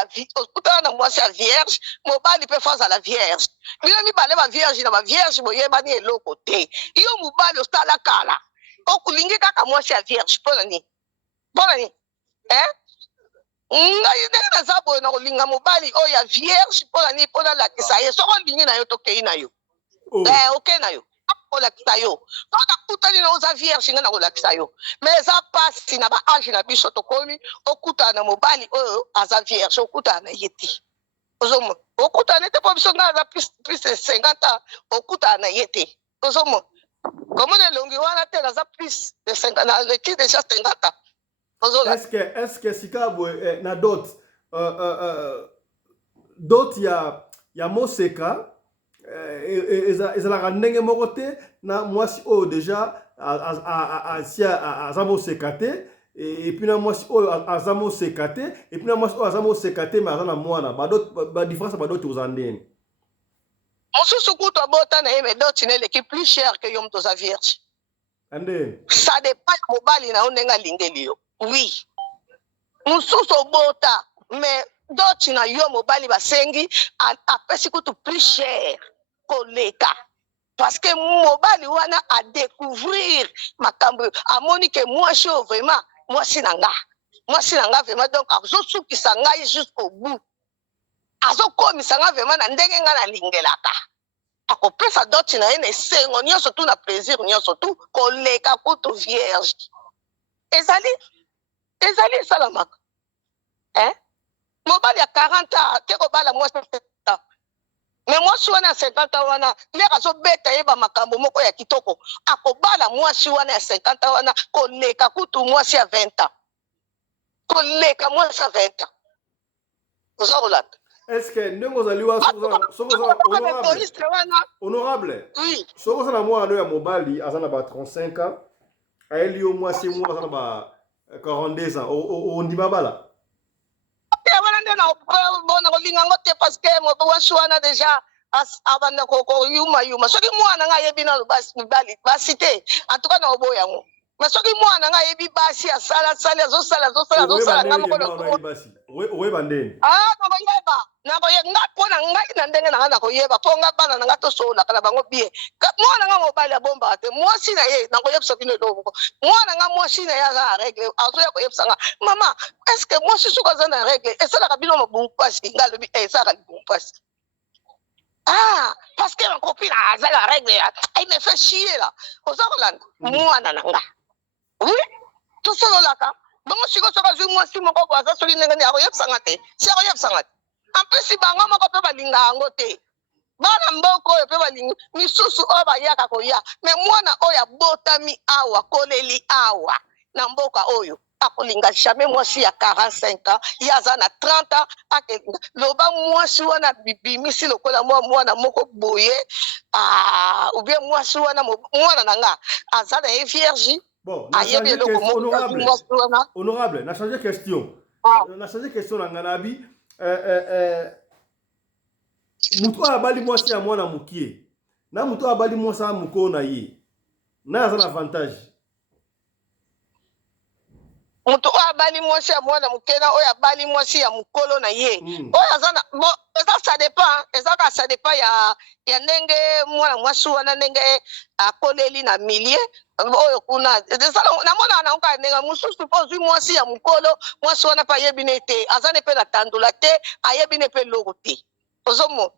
kutana na mwasi ya vierge mobali mpe fa azala vierge bino mibale bavierge na bavierge boyebani eloko te yo mobali osala kala okulingi kaka mwasi ya vierge mpona nini ngai ndenge naza boye na kolinga mobali oyo ya vierge mpona nini mpona lakisa ye soko olingi na yo tokei na yo okei na yo kolakisa yo soki akutani na oza vierge ngai na kolakisa yo me eza pasi na baage na biso tokomi okutana na mobali oyo aza vierge okutana na ye te ozomona okutana te mpo biso ngai aza plus de 50 ans okutana na ye te ozomona komona elongi wana te naza plus de 50 na leki déjà 50 ans. Est-ce que sikabwe na dot dot ya moseka ezalaka ndenge moko te na mwasi oyo déjà aza moseka te et puis na mwasi oyo aza moseka te et puis na mwasi oyo aza moseka te mais aza na mwana badifference badoti oza ndeni mosusu kutu abota na ye me doti na eleki plus cher que yo moto oza vierge andeni ça dépend ya mobali na yo ndenge alingeli yo oui mosusu obota mais doti na yo mobali basengi apesi kutu plus cher koleka parce que mobali wana a découvrir makambo amoni ke mwasi oyo vraiment mwasi na nga vraiment donc azosukisa ngai jusqu'au bout azokomisa nga vraiment na ndenge nga nalingelaka akopesa doti na ye na esengo nyonso tu na plaisir nyonso tu koleka kutu vierge ezali esalamaka mobali ya 40 ans te kobala mwasi me mwasi wana ya 50 ans wana ndenge azobeta ye bamakambo moko ya kitoko akobala mwasi wana ya 50 ans wana koleka kutu mwasi ya 20 ans koleka mwasi ya 20 ans oza kolanda. Est-ce que ndenge ozali wa honorable soki oza na mwana ya mobali aza na ba 35 ans ayeli yo mwasi moko aza na ba 42 ans ondima bala wana nde na kolinga ngo te parce que mwasi wana déjà abanda koyumayuma soki mwana nga ayebi nano basi te en tout cas na oboya yango mais soki mwana nga ayebi basi asala azosala nga moko oyeba ndeni nakoyeba nga mpona ngai na ndenge nanga nakoyeba mpo nga bana na nga tosolaka na bango bie mwana nga mobali abombaka te mwasi na ye nakoyebisa bino eloko mwana nga mwasi na ye aza na regle azoya koyebisa nga mama est ce que mwasi soki aza na regle esalaka bino mabumu mpasi nga alobi esalaka libumu mpasi parce que ma copine aza na regle il me fait chier là oza kolanda mwana na nga oui tosololaka bango siko soki azwi mwasi moko bo aza soki ndenge nini akoyebisanga te si akoyebisanga te ampesi bango moko mpe balinga yango te bana mboka oyo mpe balingi misusu oyo bayaka koya me mwana oyo abotami awa koleli awa na mboka oyo akolinga jamais mwasi ya 45 ans ye aza na 30 ans akelinga loba mwasi wana bimisi lokola mwana moko boye ubie mwasi wana mwana na nga aza na ye vierge. Bon, honorable, na changé question. Na changé question na nganabi. Mutu abali mwasi ya mwana mukie. Na mutu abali mwasi ya muko na ye. Na aza na avantage. Mutu abali mwasi ya mwana mukie na oya abali mwasi ya mukolo na ye. Oya aza na bon, ça dépend, ça dépend ya ndenge mwana mwasi wana ndenge akoleli na milieu. Oyo kuna namona na nka ndenge mususu po zwi mwasi ya mukolo mwasi wana pa yebi ne te azane pe na tandula te ayebi ne pe logo te ozomo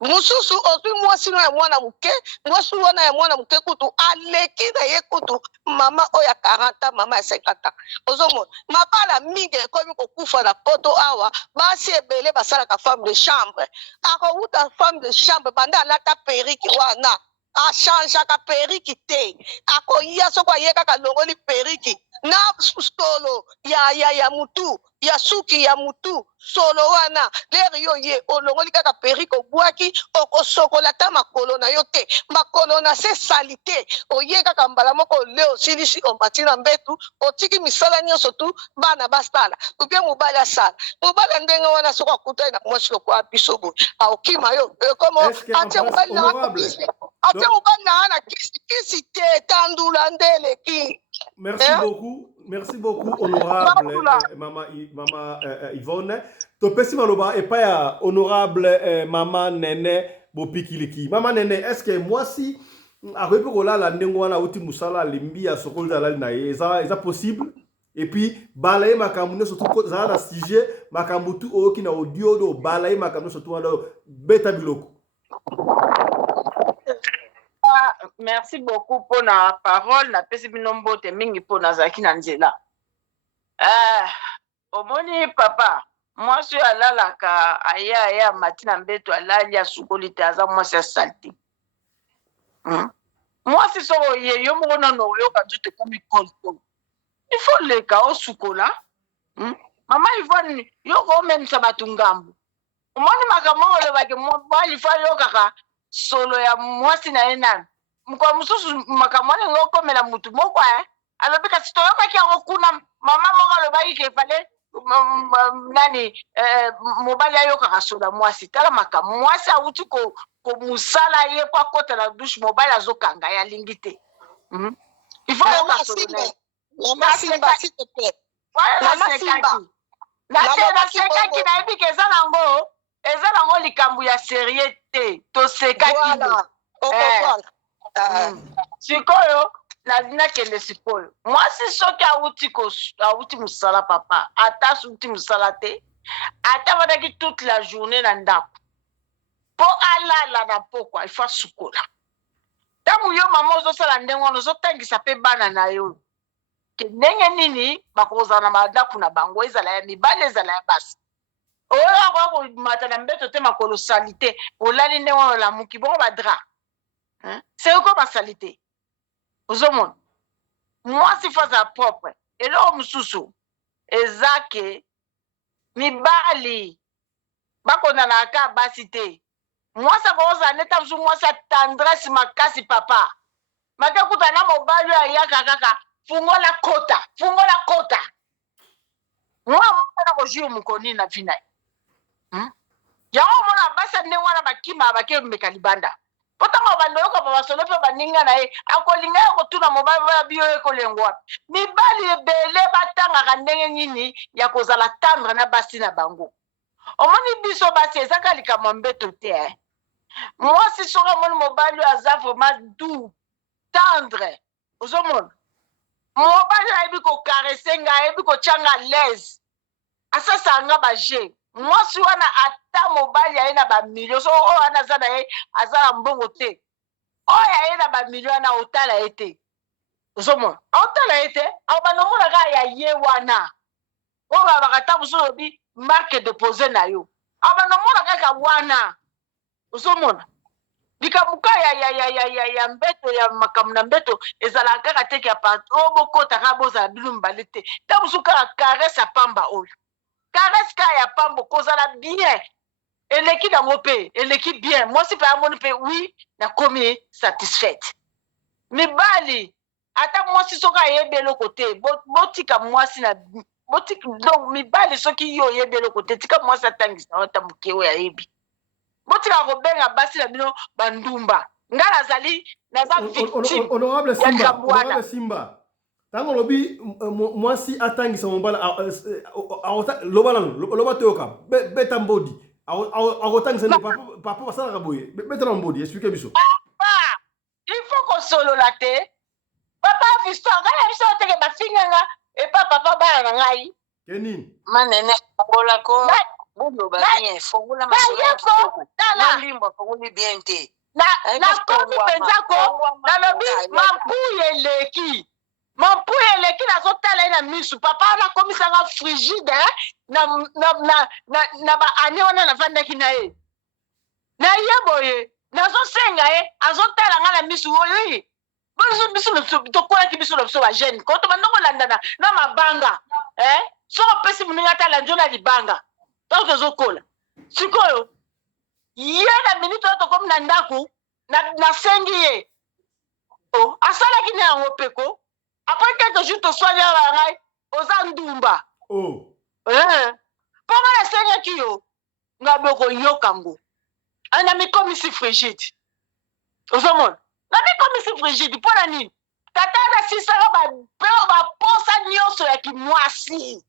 mususu ozwi mwasi na ya mwana muke mwasi wana ya mwana muke kutu aleki na ye kutu mama oya 40 mama ya 50 ozomo mabala mingi ekomi kokufa na poto awa basi ebele basalaka femme de chambre akouta femme de chambre banda alata periki wana achangeaka periki te akoya soko aye kaka longoli periki na solo ya mutu ya suki ya mutu solo wana leri yo ye olongoli kaka periko bwaki okosokola ta makolo na yo te makolo na se salite oye kaka mbala moko le osilisi omati na mbetu otiki misala nyonso tu bana basala ubie mobali asala mobali ndenge wana soko akutai na mwasi lokwa biso boye aokima yo komo atie mobali na wana kisi te tandula ndeleki. Merci beaucoup, honorable Maman Yvonne. Topesi maloba et pas honorable Maman Nene Bopikiliki. Maman Nene, est-ce que moi si après pour la ndengwana uti musala limbi ya sokolza la na eza possible? Et puis balaye makamune surtout za na sujet makamutu oki na audio do balaye makamune surtout na beta biloko. Merci beaucoup pour la parole. Na pesi binombo te mingi pour na zaki na nzela. Omoni papa, moi je alala ka aya matina mbeto alali ya sukoli te aza moi c'est salté. Moi c'est so ye yo mo na no yo ka jute komi konto. Il faut le ka o sukola. Mama Yvonne yo ko men sabatu ngambu. Omoni makamo le ba ke mo ba il faut yo kaka solo ya moi sina enana. Mko mususu makamone ngoko mela mutu moko alobika sitoyoka kia okuna mama moko alobaki ke fale nani mobali ayoka kasoda mwasi tala maka mwasi auti ko musala ye kwa kota na douche mobali azokanga ya lingite il faut yoka soda Mama Simba s'il te plaît Mama Simba na seka ki na ebike eza nango likambu ya seriete to seka ki sikoyo lazina kende sikoyo mwasi soki auti musala papa ata suti musala te ata wadaki toute la journée na ndako po alala na pokwa il faut sukola tangu yo mama ozosala ndenge wana ozotangisa pe bana na yo ke ndenge nini bakozala na bandako na bango ezala ya mibale ezala ya basi oyo akomata na mbeto te makolo salite olali ndenge wana olamuki bongo badra. C'est quoi ma salité? Aux hommes, moi si fais à propre. Et là, on sous ezake mi bali. Bako na naka basité. Moi ça cause à neta moi ça tendresse ma kasi papa. Maka kuta na mobali ya kaka fungo la kota. Moi na ko jiu mukoni na finai. Ya mona basa ne wana bakima bake mekalibanda. Potanga bandoka baba solo pe baninga na ye akolinga ko tuna mobali ba biyo ekolengwa mibali ebele batanga ka ndenge nini ya kozala tendre na basi na bango omoni biso basi ezaka likama mbeto te moi si soka mon mobali aza vraiment doux tendre ozomona mobali ayebi ko caresser nga ayebi ko changa l'aise asasa nga ba je moi si wana ata mobali aye na ba million so o ana za na ye azala mbongo te o aye na ba million na otala ete ozomona otala ete abanomona ka ya ye wana o ba bakata buso bi marque déposé na yo abanomona ka wana ozomona likamuka ya mbeto ya makamuna mbeto ezala kaka te ya patro bokota ka boza bilumbali te tabusu ka caresse pamba oyo caresse ka ya pambo kozala bien eleki na ngope eleki bien moi si pa moni pe oui na komi satisfaite mibali ata moi si soka yebelo côté botika moi si na botika donc mibali soki yo yebelo côté tika moi sa tangisa ota mukewe ya yebi botika ko benga basi na bino bandumba ngala zali na za victime honorable Simba tango lobi mwasi atangisa mobala loba toyoka beta mbodi akotangisa papa basala kaboye beta na mbodi explique biso papa il faut qu'on solo la te papa visto ngala biso teke bafinganga e papa bana na ngai kenini manene bola ko bulo ba bien fongola masolo na limba fongoli bien te na komi penzako na lobi mampuye leki mampuye leki na zotala na misu papa na komisanga frigide na ba ane wana na vandaki na ye na yeboye na zo senga ye azotala nga na misu oyi tokolaki biso na biso bagene koto bandoko landana na mabanga soko opesi moninga atala njo na libanga ntango tozokola sikoyo ye na minute oyo tokomi na ndako nasengi ye asalaki na yango peko apres quelque jour toswani awa ngai oza ndumba mpo nga nasengaki yo nga bokoyoka ngo na mikomisi frigide ozomona na mikomisi frigide mpo na nini tata nasisaka baposa nyonso ya kimwasi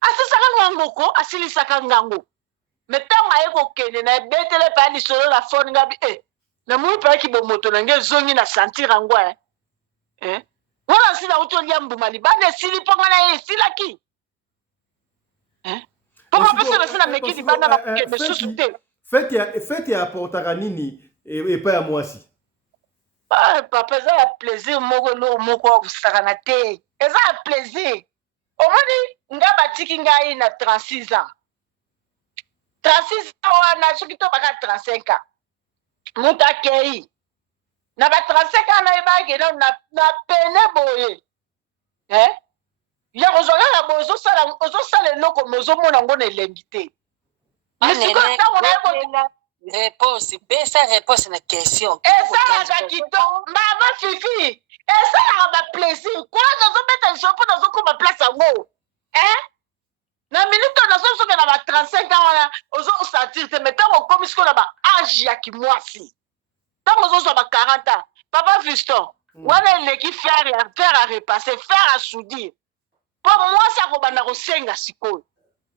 asisaka ngangoko asilisaka ngango me ntango aye kokende na ebetele pa ya lisolo na fone ngabi namoni mpe yaki bomoto na nge ezongi na sentir yango wana nsi nauti olia mbuma libanda esili mpo nga na ye esilaki mpo nga mpe sena meki libanda na kokende susu te fete ya apportaka nini epai ya mwasi papa eza ya plaisir moko eloko moko akusakana te eza ya plaisir omoni nga batiki ngai na 36 ans 36 ans wana soki tobaka 35 ans moto akei na ba 35 ans nayebaki na pene boye ya kozwa kaka boye ozosala eloko me ozomona ngo na elengi te misikoyo ntango nayekoa réponse pesa réponse na question esalaka kitoko mama fifi esalaka baplaisir kuna nazobeta liso mpo nazokoma place yango na minute oyo nazosoke na ba 35 ans wana ozosentir te me ntango okomi sikoyo na ba age ya kimwasi ntango ozozwa ba 40 ans papa fiston wana eleki faire a repasser faire a soudir mpo mwasi akobanda kosenga sikoyo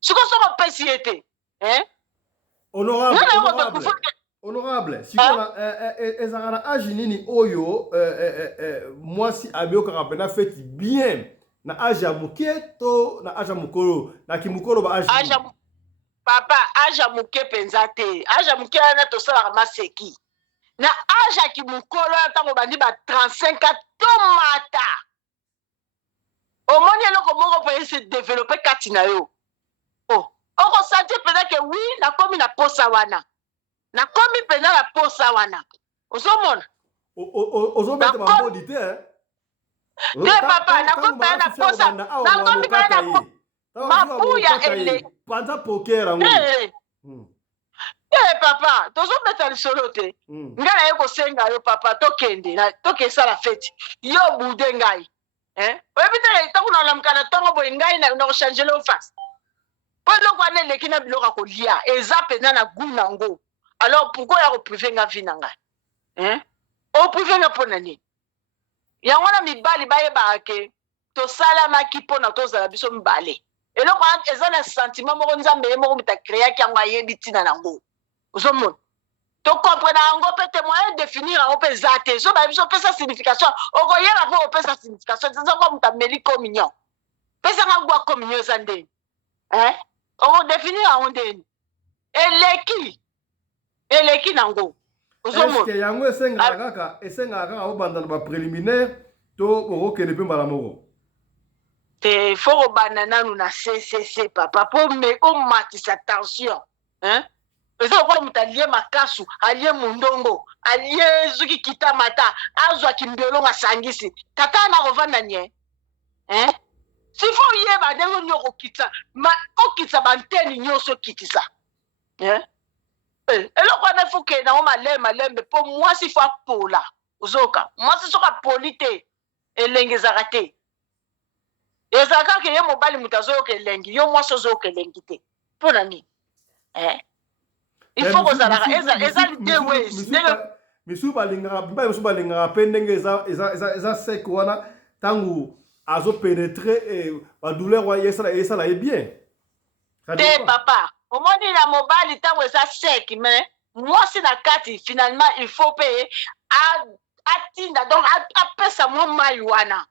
sikoyo soko opesi ye te honorable sikoyo ezalaka na age nini oyo mwasi abiyokaka mpena feti bien na age ya moke to na age ya mokolo na kimokolo ba age papa age ya moke mpenza te age ya moke wana tosalaka maseki na age ya kimokolo wana ntango bandi ba 35 ans tomata omoni eloko moko mpe ese développe kati na yo okosanti mpenza ke wi nakomi na posa wana nakomi mpenza na posa wana ozomona ozobeta bambodi te te papa nakomi mpenza na posa nakomi mpenza na mabuya ele panza poker yango papa tozobeta lisolo te ngai naye kosenga yo papa tokesala feti yo bude ngai oyebi te ntango nalamuka na ntongo boye ngai nakochange le face mpo eloko wana eleki na biloko ya kolia eza mpenza na gu nango alors pourkoi ya koprive nga vi na ngai oprive nga mpo na nini yango wana mibali bayebaka ke tosalamaki mpo na tozala biso mibale eloko wana eza na sentiment moko nzambe ye moko mita créaki yango ayebi ntina nango ozomona tokomprena yango mpe te moyen définir yango mpe eza te so bayebi so opesa signification okoyeba mpo opesa signification ezako moto ameli communion pesanga gwa communion eza ndeni okodéfinir yango ndeni eleki nango ozomona yango esengaka kaka obanda na bapréliminaire to okokende mpe mbala moko te fo kobanda nanu na ccc papa mpo omatisa tension eza lokola moto alie makasu alie mondongo alie zuki kita mata azwaki mbiolongo asangisi tata na kovanda nie sifo oyeba ndenge nini okitisa banteni nyonso okitisa eloko wana fo okende nango malembe mpo mwasi fo apola ozoka mwasi soki apoli te elengi ezalaka te ezalaka kaka ye mobali moto azoyoka elengi yo mwasi ozoyoka elengi te mpo na nini il faut kozalaka eza deux ways misu balingaka balingaka mpe ndenge eza sek wana ntango azopenetre badouleur wana esala ye bien te papa omoni na mobali ntango eza sek mais mwasi na kati finalement il faut mpe atinda donc apesa mwa mai wana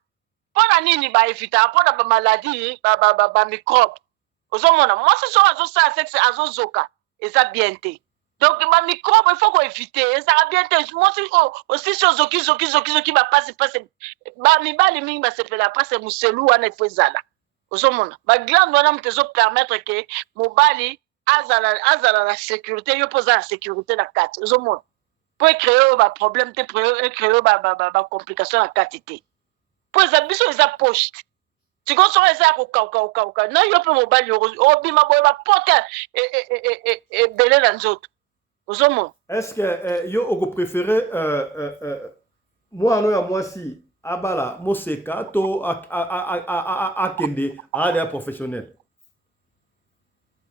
mpo na nini baevitaka mpo na bamaladi bamicrobe ozomona mwasi soko azosala sexe azozoka eza bien te donc bamicrobe il faut koevite ezalaka bien te mwasi osisi ozokizoki bapasi bamibali mingi basepela pasi moselu wana ifo ezala ozomona baglande wana moto ezopermettre ke mobali azala na sécurité yo mpo oza na sécurité na kati ozomona pour créer ba problème te créer ba complication à quantité pour ça biso eza poche tiko so eza ko ka non yo pe mobali obima boye ba pote et belé na nzoto ozomo. Est-ce que yo oko préférer moi no ya moi si abala moseka to akende a des professionnels?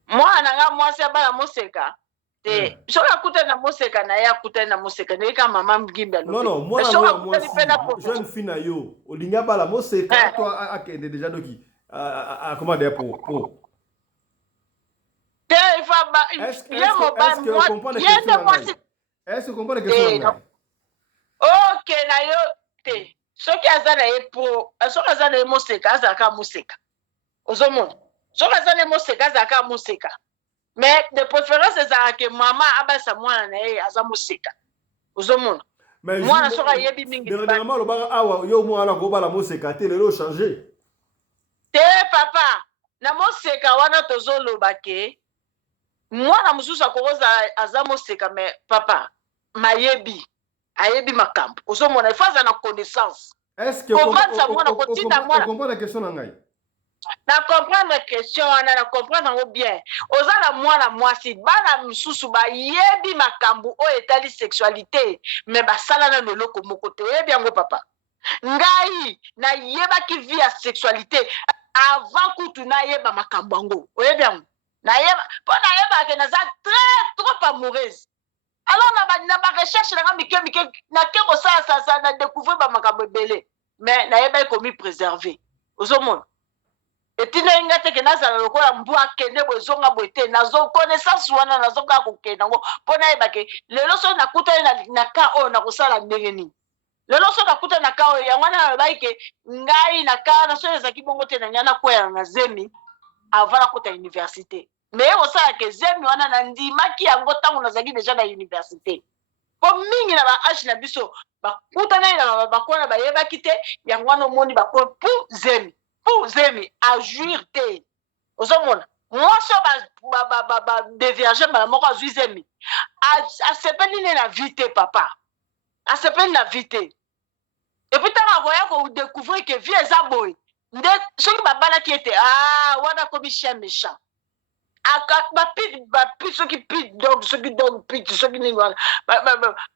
Moi nanga moi si abala moseka te so ka kuta na moseka na ya kuta na moseka ne ka mama mgimba no no moi na moi si jeune fille na yo olinga bala moseka to akende déjà doki comment dire pour il faut ba est-ce que vous comprenez est-ce que vous comprenez que c'est OK na yo te soki azana ye pro soki azana ye moseka azaka moseka ozomona soki azana ye moseka azaka moseka mais de préférence ezala ke mama abasa mwana na ye aza moseka ozomona mwana soki ayebi mingi dernièrement lobaka awa yo mwana kobala moseka te lelo changer te papa na moseka wana tozoloba ke mwana mosusu akokoza aza moseka mais papa mayebi ayebi makambo ozomona il faut aza na connaissance. Est-ce que vous comprenez la question na ngai? Na comprendre question wana na comprendre bien oza na mwana mwasi bana mosusu bayebi makambo oyo etali sexualité mais basala na leloko moko te oyebi yango papa ngai nayebaki vie ya sexualité avant kutu nayeba makambo yango oyebi yango nayeba mpo nayebake naza trop amoureuse. Alors na ba recherche na mike na ke kosala sa na découvrir ba makambo ebele mais nayeba ekomi préserver ozomona etina inga te ke nazala lokola mbu akende bozonga boete nazo connaissance wana nazo ka kokenda ngo mpo nayeba ke lelo so nakuta na ka oyo na kosala ndenge nini lelo so nakuta na ka oyo yango wana nalobai ke ngai na ka na so ezaki bongo te na nyana kwela na zemi avant na kota université mais osala ke zemi wana na ndimaki yango ntango nazalaki deja na université po mingi na baage na biso bakutana na bakona bayebaki te yango wana omoni bakona pour zemi ajuire te ozomona mwasi oyo dévierge mbala moko azwi zemi asepeli ne na vie te papa asepeli na vie te epuis ntango akoya kodécouvrir ke vie eza boye nde soki babalaki ete wana komi chien méchant bapit soki pit dog soki dog pit soki nini wana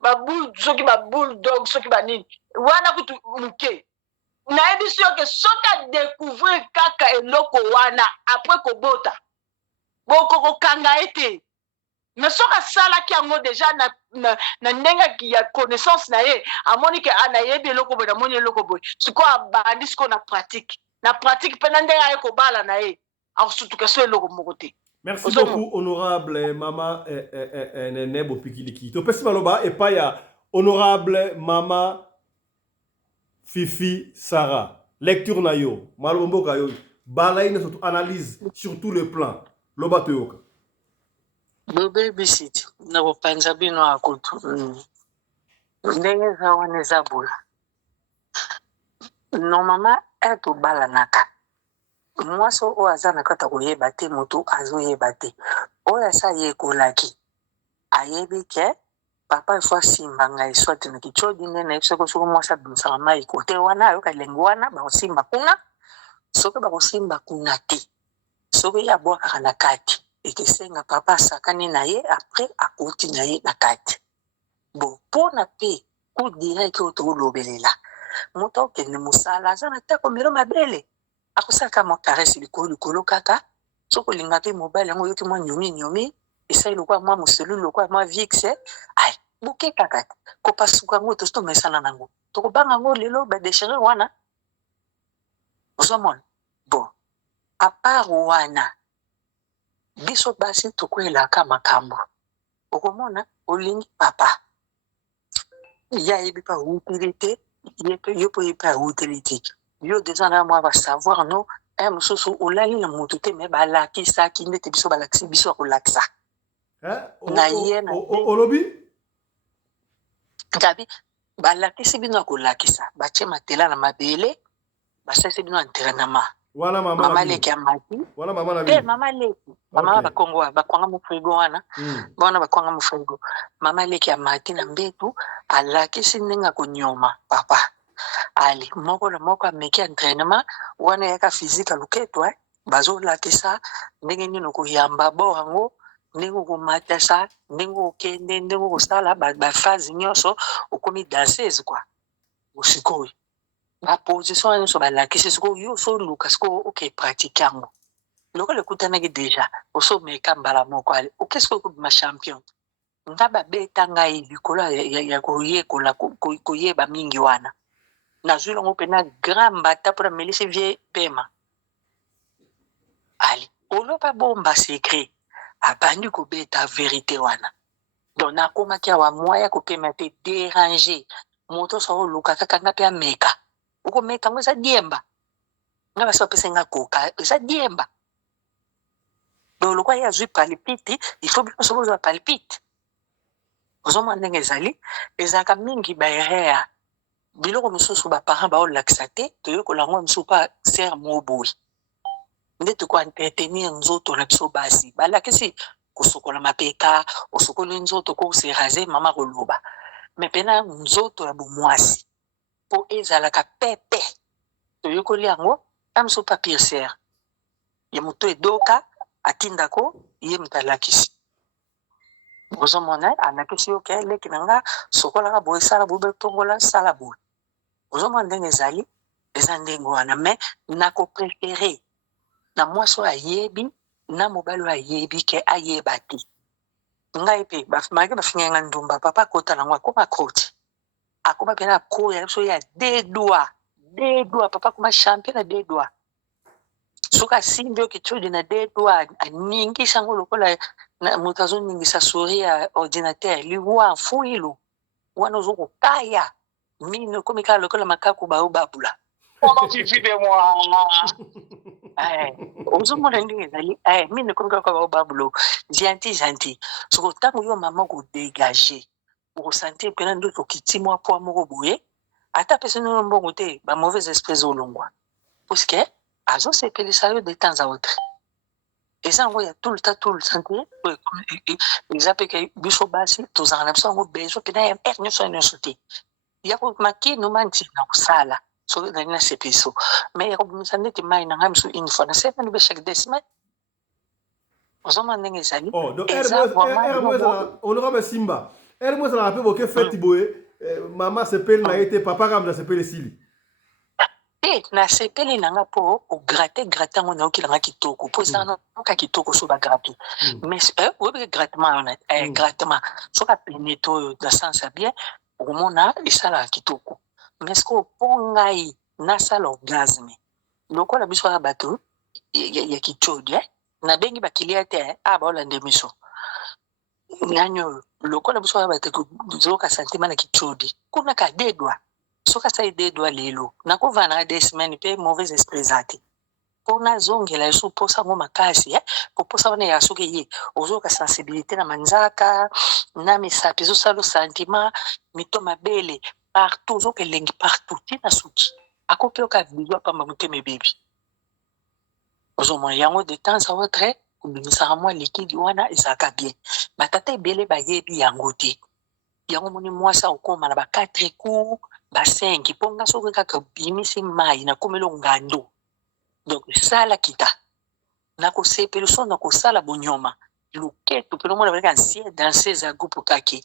baboule soki baboule dog soki banini wana kutu moke nayebi si yoke soki adécouvrir kaka eloko wana après kobota bokokokanga ete mais soki asalaki yango deja na ndenge ya connaissance na ye amoni ke nayebi eloko boye namoni eloko boye sikoyo abandi sikoyo na pratique mpe na ndenge aye kobala na ye akosutuka so eloko moko te. Merci beaucoup, honorable Mama Nene Bopikiliki. Topesi maloba et pas ya honorable Mama Fifi Sarah. Lecture na yo, malombo kayo. Balaine surtout analyse sur tous les plans. Loba toyoka. Bebe bisit na bopanza bino akutu. Ndenge za wane zabula. Normalement eto bala naka. Mwaso o aza na kata koyeba te moto azoyeba te oyo asa yekolaki ayebi ke papa ifo asimba ngai swati na kichodi nene soko mwasi abimisaka mai kote wana ayoka elengi wana bakosimba kuna soki bakosimba kuna te soki ye abwakaka na kati ekesenga papa asakani na ye apres akoti na ye na kati bo mpona mpe kudireki oyo tolobelela moto akokende mosala aza na tako melo mabele akosalaka mwa karese likolo kaka soki olinga mpe mobali yango oyoki mwa nyomi esali lokola mwa moselu lokola mwa vixe ai boke kaka kopasuka yango tosi tomesana nango tokobanga yango lelo badeshere wana ozomona bon apart wana biso basi tokwelaka makambo okomona olingi papa ya yebi pa utilité yo po yebi pa utilité yo déjà na moi va savoir non mosusu olali na motu te me balakisaki ndete biso balakisi biso ya kolakisa na ye na olobi gabi balakisi bino ya kolakisa batie matela na mabele basalisi bino entraînement Wana mama leki ya mati. Wana mama na bino. Mama leki. Mama bakongo bakwanga mu frigo wana. Bona bakwanga mu frigo. Mama leki ya mati na mbetu alakisi ndenge konyoma papa. Ali moko na moko ameki entraînement wana yaka physique aluketo bazo lakisa ndenge nino kuyamba borango ndenge komatasa ndenge okende ndenge kosala ba phase nyonso okomi danseuse quoi. Usikoyi. Ma position nyonso balakisi siko yo so luka siko okay pratique yango. Loko lekutanaki déjà oso meka mbala moko ale okesko ko ma champion. Ngaba beta ngai likolo ya koyekola koyeba mingi wana. Nazwi longo pena grand mbata pour melisi vie pema. Ali olopa bomba secret abandi ko beta vérité wana. Donc nakoma kia wa moya ko pema te déranger. Moto so luka kaka ngapi ameka. Uko meka ngweza diemba. Ngaba so pesa ngakoka esa diemba. Donc lokwa ya zui palpite, il faut bien so zo palpite. Ozoma ndenge ezali ezaka mingi bayerea. Biloko mosusu ba parents ba olakisa te toyoko lango mosusu pa ser moboyi. Nde to ko entretenir nzoto na biso basi. Balakisi kosokola mapeka, osokoli nzoto ko se raser mama koloba. Mais pena nzoto ya bomwasi. Po ezalaka pepe. Toyoko liango amso pa piercer. Ya moto edoka atindako ye mtalakisi. Ozomona anakisi yoke leki nanga sokola ka boy sala bube tongola sala boy. Ozomona ndenge ezali eza ndenge wana mais nako préféré na mwaso ayebi na mobalo ayebi ke ayeba te. Ngai pe bafumaki bafinga ndumba papa kota nango akoma coach. Akoma pena ko ya so ya deux doigts papa kuma champion na deux doigts. Soka simbio kichudi na deux doigts ningi sango lokola na mutazo ningi sa souris à ordinateur liwa fuilo wana zoko kaya mino komika lokola makaku ba obabula. Pendant tu fais de moi. Ozomona ndenge ezali mino komika ba obabulo gentil. Soko tango yo mama ko dégager. Pour sentir que nan doto kitimo po amoko boye ata pese no mbongo te ba mauvais esprit olongwa. Parce que azo se pelisa yo de temps à autre. Et ça, on voit tout le temps, ils appellent que Bicho Bassi, tous en absent, on besoin que d'ailleurs, nous sommes insultés. Il y a pour maquiller nos mantis dans la salle, sur la CPSO. Mais il y a comme ça, n'est-ce pas, une fois, c'est un peu chaque des semaines. On a demandé des amis. Oh, donc, honorable Simba, elle-moi, ça rappelle que fait Tiboé, maman s'appelle Naïté, papa Ramda s'appelle Sili. Na sepeli nanga po o gratter ngo kilanga kitoko po sana ka kitoko so ba gratter mais obe grattement on grattement so ka peneto da sens bien o mona isala kitoko mais ko pongai na sala orgasme loko la biso ya bato ya kichodi na bengi bakilia te ba olande miso nyanyo loko la biso ya bato zo ka sentiment na kichodi kuna ka dedwa soka sa ide doa lelo nako vana des semaines pe mauvais esprit zati pona zongela yesu posa ngo makasi po posa wana ya soke ye ozo ka sensibilité na manzaka na misapi zo salo sentiment mito mabele partout zo ke lengi partout tina suki akope oka video pamba muteme baby ozo mo yango de temps à autre kubimisa mwa liquide wana ezaka bien batata ebele bayebi yango te yango moni mwasa okoma na ba 4 coups ba 5 ponga soko kaka bimisi mai na komelo ngando donc sala kita na ko sepelo so na ko sala bonyoma luketo pelo mona beka ancien danseuse à groupe kaki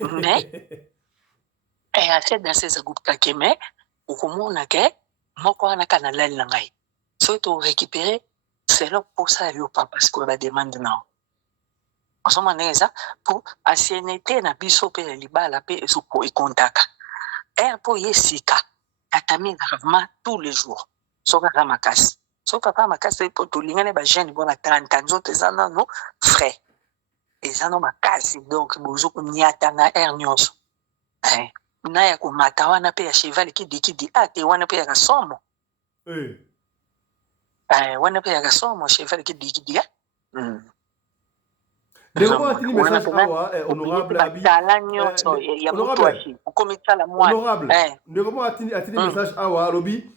mais ancien danseuse à groupe kaki mais okomona ke moko ana kana lali na ngai so to récupérer c'est là pour ça yo pas parce que ba demande non osoma neza pour ancienneté na biso pe libala pe esuko ekontaka po yesika atami vraiment tous les jours soka ramakasi soka ramakasi po to lingane ba jeune bo na 30 ans zote zana no frais ezano makasi donc bozo kunyata na nyonso na ya kumata wana pe ya cheval kidi ate wana pe ya kasomo wana pe ya kasomo cheval kidi Ndeko atini message awa honorable abi honorable ndeko atini message awa lobi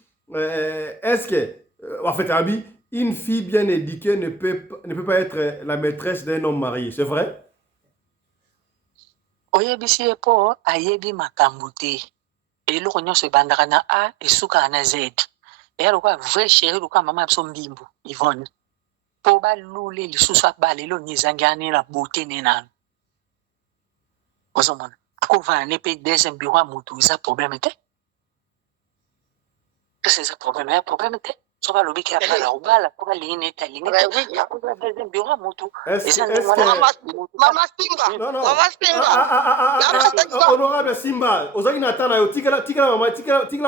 est-ce que en fait, Abi, une fille bien éduquée ne peut pas être la maîtresse d'un homme marié, c'est vrai? oyebisi ye mpo ayebi makambo te eloko nyonso ebandaka na A esukaka na Z eya lokola vrai chéri lokola mama ya biso mbimbu Yvonne mpo balule lisusu abala elongi ezangi ane na bote ne nano ozomona akovana ne mpe deuxième bureau ya motu eza problème te pese eza problème ya problème te so balobi ke abala obala mpo balingi neti alingi akoza deuxième bureau ya motu eza Mama Simba. Honorable Simba, ozaki na tana yo tikala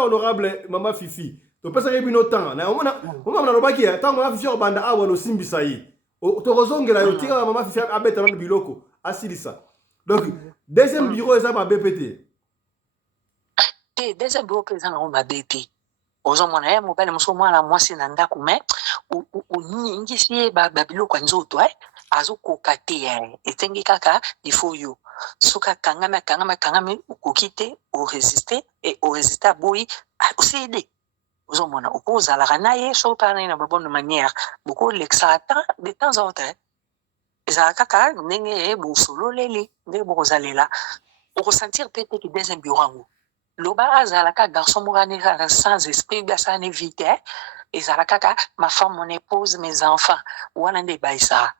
honorable mama Fifi. Topesaki bino temps. Na omona nalobaki ntango mama Fifi obanda awa losimbisa ye. Tokozongela yo tikala mama Fifi abeta na biloko asilisa. Donc deuxième bureau eza ba BPT. Deuxième bureau eza na mabe te. Ozomona ye mobali mosusu mwana mwasi na ndako me oningisi ye babiloko ya nzoto azokoka te etengi kaka ifo yo soki akangami okoki te oresiste e oresiste aboyi osede ozomona okozalaka na ye soki mpana na ye na babonne manière bokolekisaka de temps en temps ezalaka kaka ndenge bosololeli ndenge bokozalela okosentir mpe teki deuxième bureau yango loba azalaka garçon moko anekaka sans esprit biasala ne vite ezalaka kaka ma femme mon épouse mes enfants wana nde ebayisaka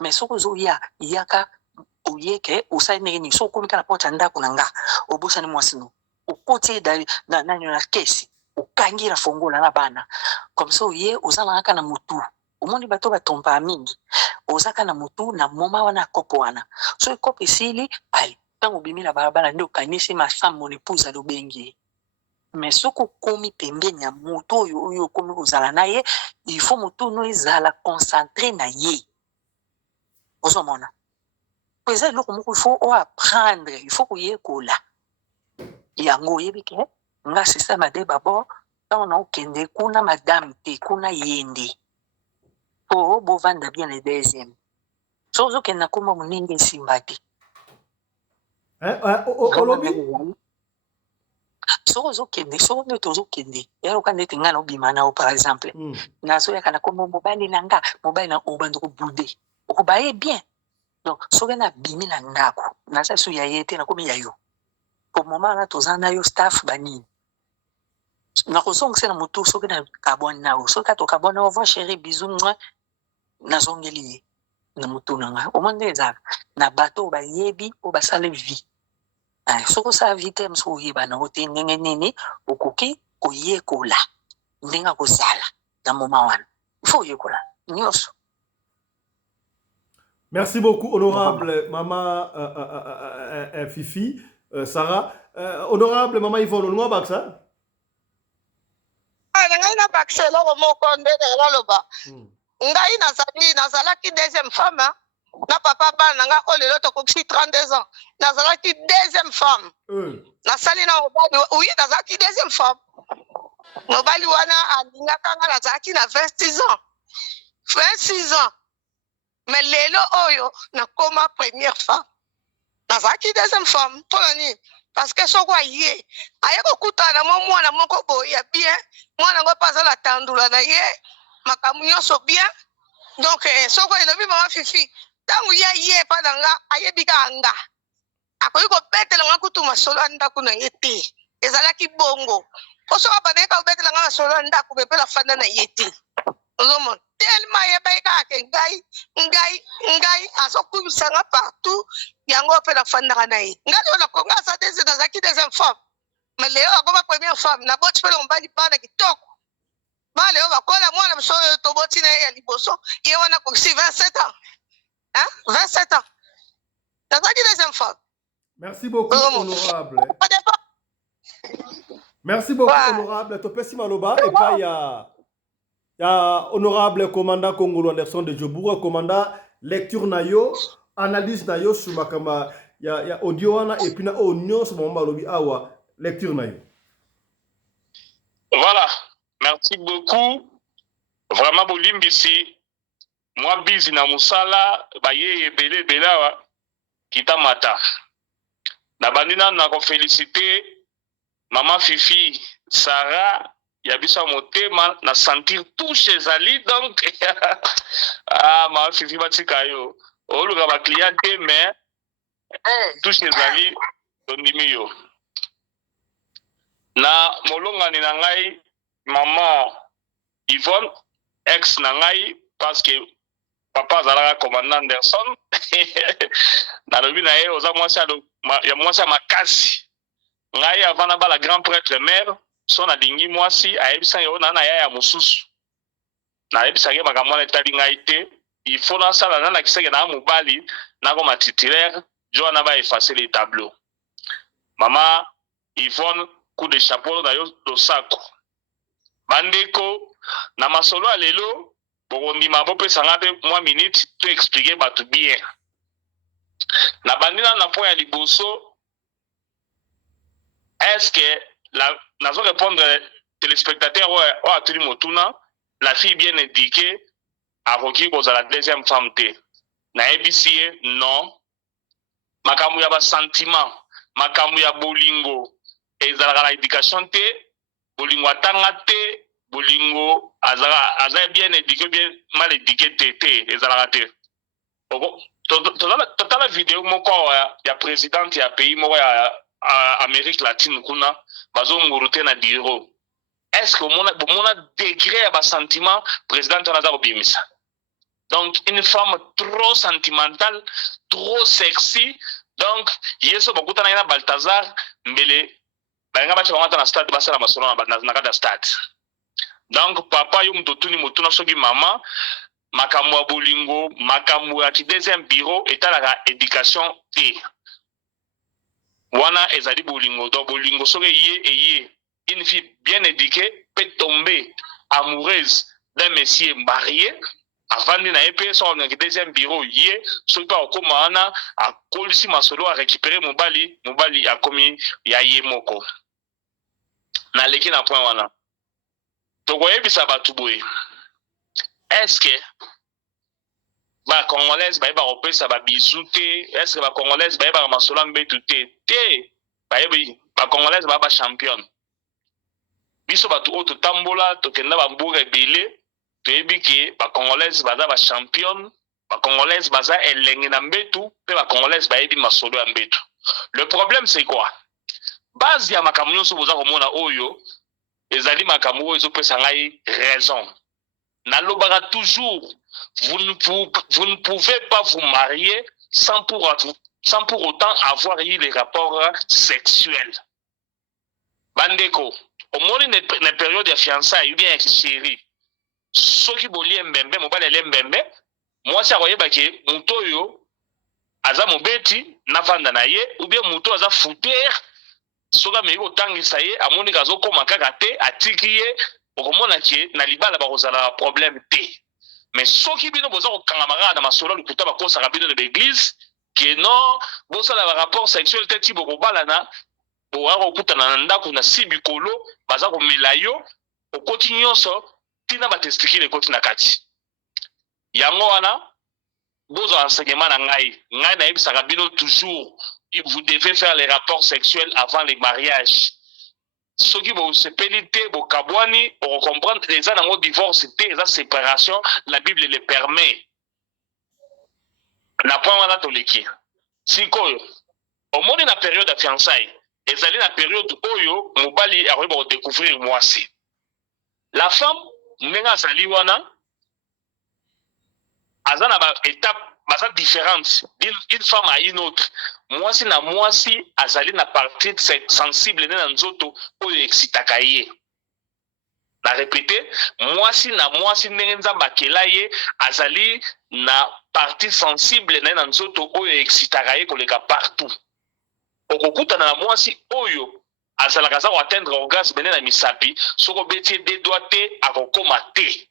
mais soki ozoya yaka oyeke osali ndenge nini soki okomi kaka na porte ya ndako na nga obosani mwasi no okoti na kesi okangi na fongola na bana comme ça oye ozalaka kaka na motu omoni bato batompaka mingi oza kaka na motu na moma wana kopo wana soki kopo esili ali ntango obimi na balabala nde okanisi ma femme mon épouse alobengi mais soki okomi pembeni ya motu oyo okomi kozala na ye il faut motu no ezala concentré na ye ozomona po eza eloko moko il faut oapprendre il faut koyekola yango oyebi ke nga système ade babord ntango na okende kuna madame te kuna yende po bovanda bien le deuxième so ozokende na komba moninga esimba te olobi soki ozokende soki nde tozokende eyoka ndeti ngai na obima na o par exemple nazoyaka na kombo mobali na nga mobali na obanda kobude okobaye bien donc soki nabimi na ndako naza so ya ye te nakomi ya yo po moma wana toza na yo staff banini nakozongisa na motu soki nakabwani na yo soki kaka tokabwani na yo voi chéri bizu mwa nazongeli ye na motu na ngai omoi nde ezala na bato oyo bayebi oyo basala vie soki osala vie te mosu oyeba nango te ndenge nini okoki koyekola ndenge akozala na moma wana ifo oyekola nyonso. Merci beaucoup, honorable maman Fifi, Sarah. Honorable maman Yvonne, on va ça? Ngai na bakse loko moko ndene loloba. Ngai nazalaki deuxième femme na papa bana nga olelo tokoki 32 ans. Nazalaki deuxième femme. Nasali na obali oui nazalaki deuxième femme. Nobali wana alingaka nga nazalaki na 26 ans. 26 ans. Mais lelo oyo nakoma première femme. Nazalaki deuxième femme. Mpona nini? Parce que soko aye aye kokutana na mwana moko boye ya bien mwana ngo paza la tandula na ye makambo nyonso bien donc soko elobi mama Fifi tangu ye pa na nga ayebika nga akoki kobetela nga kutu masolo ya ndako na ye te ezalaki bongo osoka bandeka kobetela nga masolo ya ndako bepela fanda na ye te ozomona tellement ayebaki kaka ngai azokumisanga partout yango mpe nafandaka na ye ngai leo nakonga aza nazalaki deuxième femme mais leo akoma première femme naboti mpe na mobali bana kitoko bana leo bakola mwana moso oyo toboti na ye ya liboso ye wana akosi 27 ans 27 ans nazalaki deuxième femme. Merci beaucoup, honorable. Merci beaucoup, honorable. Topesi maloba et pas il y a honorable commandant Congolo Anderson de Joboura, commandant lecture nayo, analyse nayo sur makama ya audio wana et puis na onyo sur moment lobi awa lecture nayo. Voilà, merci beaucoup. Vraiment bolimbisi moi bizi na musala baye ebele belawa kita mata. Na bandina na ko féliciter Maman Fifi, Sarah ya biso motema na sentir touche ezali donc ah ma fifi batika yo oluka ba client te mais touche ezali tondimi yo na molongani na ngai mama Yvonne ex na ngai parce que papa azalaka commandant Anderson nalobi na ye oza mwasi ya mwasi ya makasi ngai avana bala grand prêtre mère so nalingi mwasi ayebisa yo na ya mosusu nayebisa ye makambo wana etali ngai te il faut nasala na nakiseke na mobali nakoma titulaire jo wana ba effacer les tableaux mama Yvonne coup de chapeau na yo losako bandeko na masolo alelo bokondima bopesanga mpe mwa minute to expliquer bato bien na bandina na point ya liboso est-ce que nazo répondre téléspectateur o atuli motuna la fille bien indiquée akoki kozala deuxième femme te nayebisi ye non makambo ya basentiment makambo ya bolingo ezalaka na éducation te bolingo atanga te bolingo aza bien éduqué bien mal éduqué te ezalaka te totala video moko ya présidente ya pays moko ya Amérique latine kuna bazonguru te na biro est-ce que bomona degré ya basentiment présidente wana aza kobimisa donc une femme trop sentimentale trop sexy donc yeso bakutana na Balthazar mbele balinga bacha bangata na stade basala masolo na kata stade donc papa yo mutotuni mutuna soki mama makambo ya bolingo makambo ya deuxième bureau etalaka éducation te wana ezali bolingo donc bolingo soki eye une fille bien éduquée peut tomber amoureuse d'un monsieur marié avant de naïpe sur le deuxième bureau yé soki pa okoma wana akolisi masolo a récupérer mobali a komi ya ye moko na leki na point wana tokoyebisa bato boye est-ce que ba congolaise ba kopesa ba bisou te est-ce que ba congolaise ba masolo mbetu te ba congolaise ba championne biso bato oto tambola tokenda ba mboka ebele toyebi ke ba congolaise baza ba championne ba congolaise baza elenge na mbetu pe ba congolaise bayebi masolo ya mbetu. Le problème c'est quoi? Base ya makambo nyonso boza komona oyo ezali makambo oyo ezopesa ngai raison. Nalobaka toujours vous ne pouvez pas vous marier sans pour autant avoir eu les rapports sexuels. Bandeko, au moins une période de fiançailles ou bien avec chérie, soki boli mbembe mobali le mbembe, moi ça koyeba ke muto yo aza mobeti na vanda na ye ou bien muto aza fouteur soka me ko tangisa ye amoni kazo koma kaka te atiki ye okomona ke na libala ba kozala problème te. Mais soki bino boza ko kangama na masolo lukuta ba kosa ka bino de l'église que non boza la rapport sexuel te ti boko balana bo ako kutana na ndako na sibikolo baza ko melayo okoti nyonso tina ba testikile ekoti na kati yango wana bozo enseignement na ngai na yebisaka bino toujours vous devez faire les rapports sexuels avant le mariage. Soki bo sepelite bo kabwani on comprendre les ans en divorce te les séparation la Bible le permet. Na point wana toleki sikoyo au moins na période de fiançailles ezali na période oyo mobali akoyeba ko découvrir mwasi. La femme nenga sali wana azana ba étape basa différente d'une femme à une autre. Mwasi na mwasi azali na partie sensible na nzoto oyo excitaka ye. Na répéter, mwasi na mwasi ndenge nzamba akela ye azali na partie sensible na nzoto oyo excitaka ye koleka partout. Okokutana na mwasi oyo azalaka za ko atteindre orgasme na misapi soko beti de doigté akokoma te.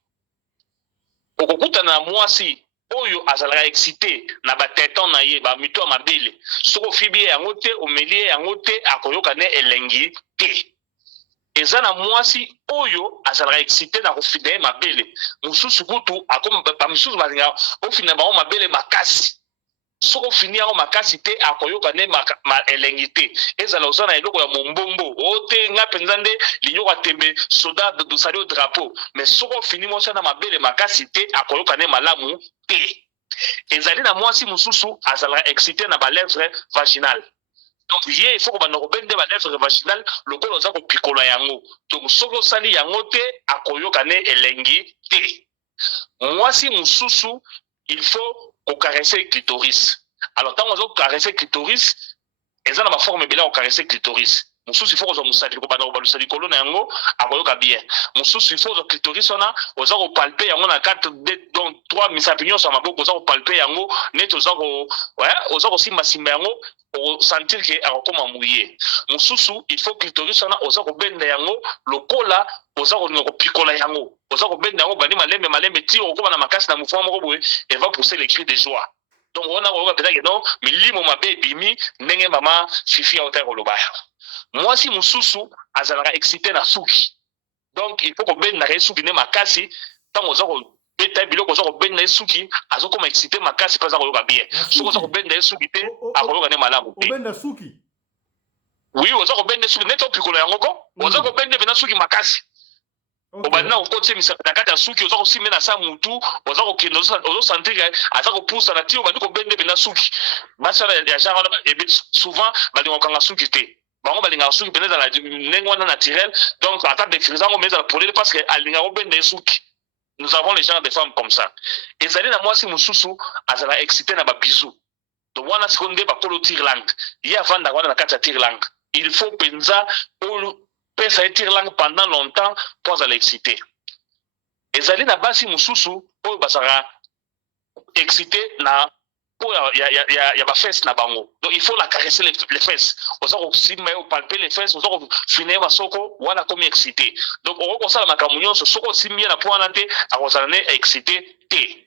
Okokutana na mwasi oyo azalaka excité na bateton na ye ba mito ya mabele soko fibi yango te omelie yango te akoyoka ne elengi te. Eza na mwasi oyo azalaka excité na kofide mabele mususu kutu akoma ba mususu bazinga ofina ba mabele makasi soko fini yango makasi te akoyoka ne elengi te ezala oza na eloko ya mombombo ote nga mpenza nde linyoko atembe soda dosali o drapeau mais soko fini mosi na mabele makasi te akoyoka ne malamu te ezali na mwasi mosusu azalaka excité na balèvre vaginale donc ye il faut que bana kobende balèvre vaginale lokola oza kopikola yango donc soki osali yango te akoyoka ne elengi te mwasi mosusu il faut caresser clitoris. Alors, tant qu'on caresser clitoris, ils ont ma forme bien au caresser clitoris. Mon souci, il faut que nous sachions que nous colonne yango akoyoka bien. Mon souci, il faut que clitoris on a, aux gens palper yango na 4 donc 3 misapignon sur ma bouche, aux gens palper yango net aux gens ouais, aux gens aussi masimba yango pour sentir que akoma mouillé. Mon souci, il faut clitoris on a, aux gens bende yango lokola aux gens ko pikola yango. Aux gens bende yango bani malembe ti okoma na makasi na mouvement moko boye, et va pousser les cris de joie. Donc on a peut-être que non, mais limo ma baby ndenge mama fifi a otero lobaya. Moi si mususu azalaka excité na suki. Donc il faut que ben na suki ne makasi tant ozako beta biloko ozako ben na suki azoko ma excité makasi pas akoyoka bien. Soko ozako ben na suki te akoyoka ne malamu te. Ben na suki. Oui, ozako ben na suki neto pikolo yango ko. Ozako ben na suki makasi. Obana okoti misaka kata suki ozako simena na sa mutu ozako kendo ozo sentir azako poussa na ti obandi ko bende bena suki. Basala ya genre souvent bali okanga suki te. Bango balinga suki peneza la nengo na naturel donc attaque de frisant mais pour parce que alinga obende suki. Nous avons les gens des femmes comme ça. Et zali na mwasi mususu azala excité na ba bisou. Donc wana seconde ba kolo tir langue. Ya vanda wana na kata tir langue. Il faut penza pour pesa tir langue pendant longtemps pour l'exciter. Et zali na basi mususu pour basara excité na pour ya ba fesses na bango. Donc il faut la caresser les fesses. On s'en aussi mais palper les fesses, on s'en finir ba soko wana comme excité. Donc on ko sala makamunyo so soko simia na point na te a ko ne excité te.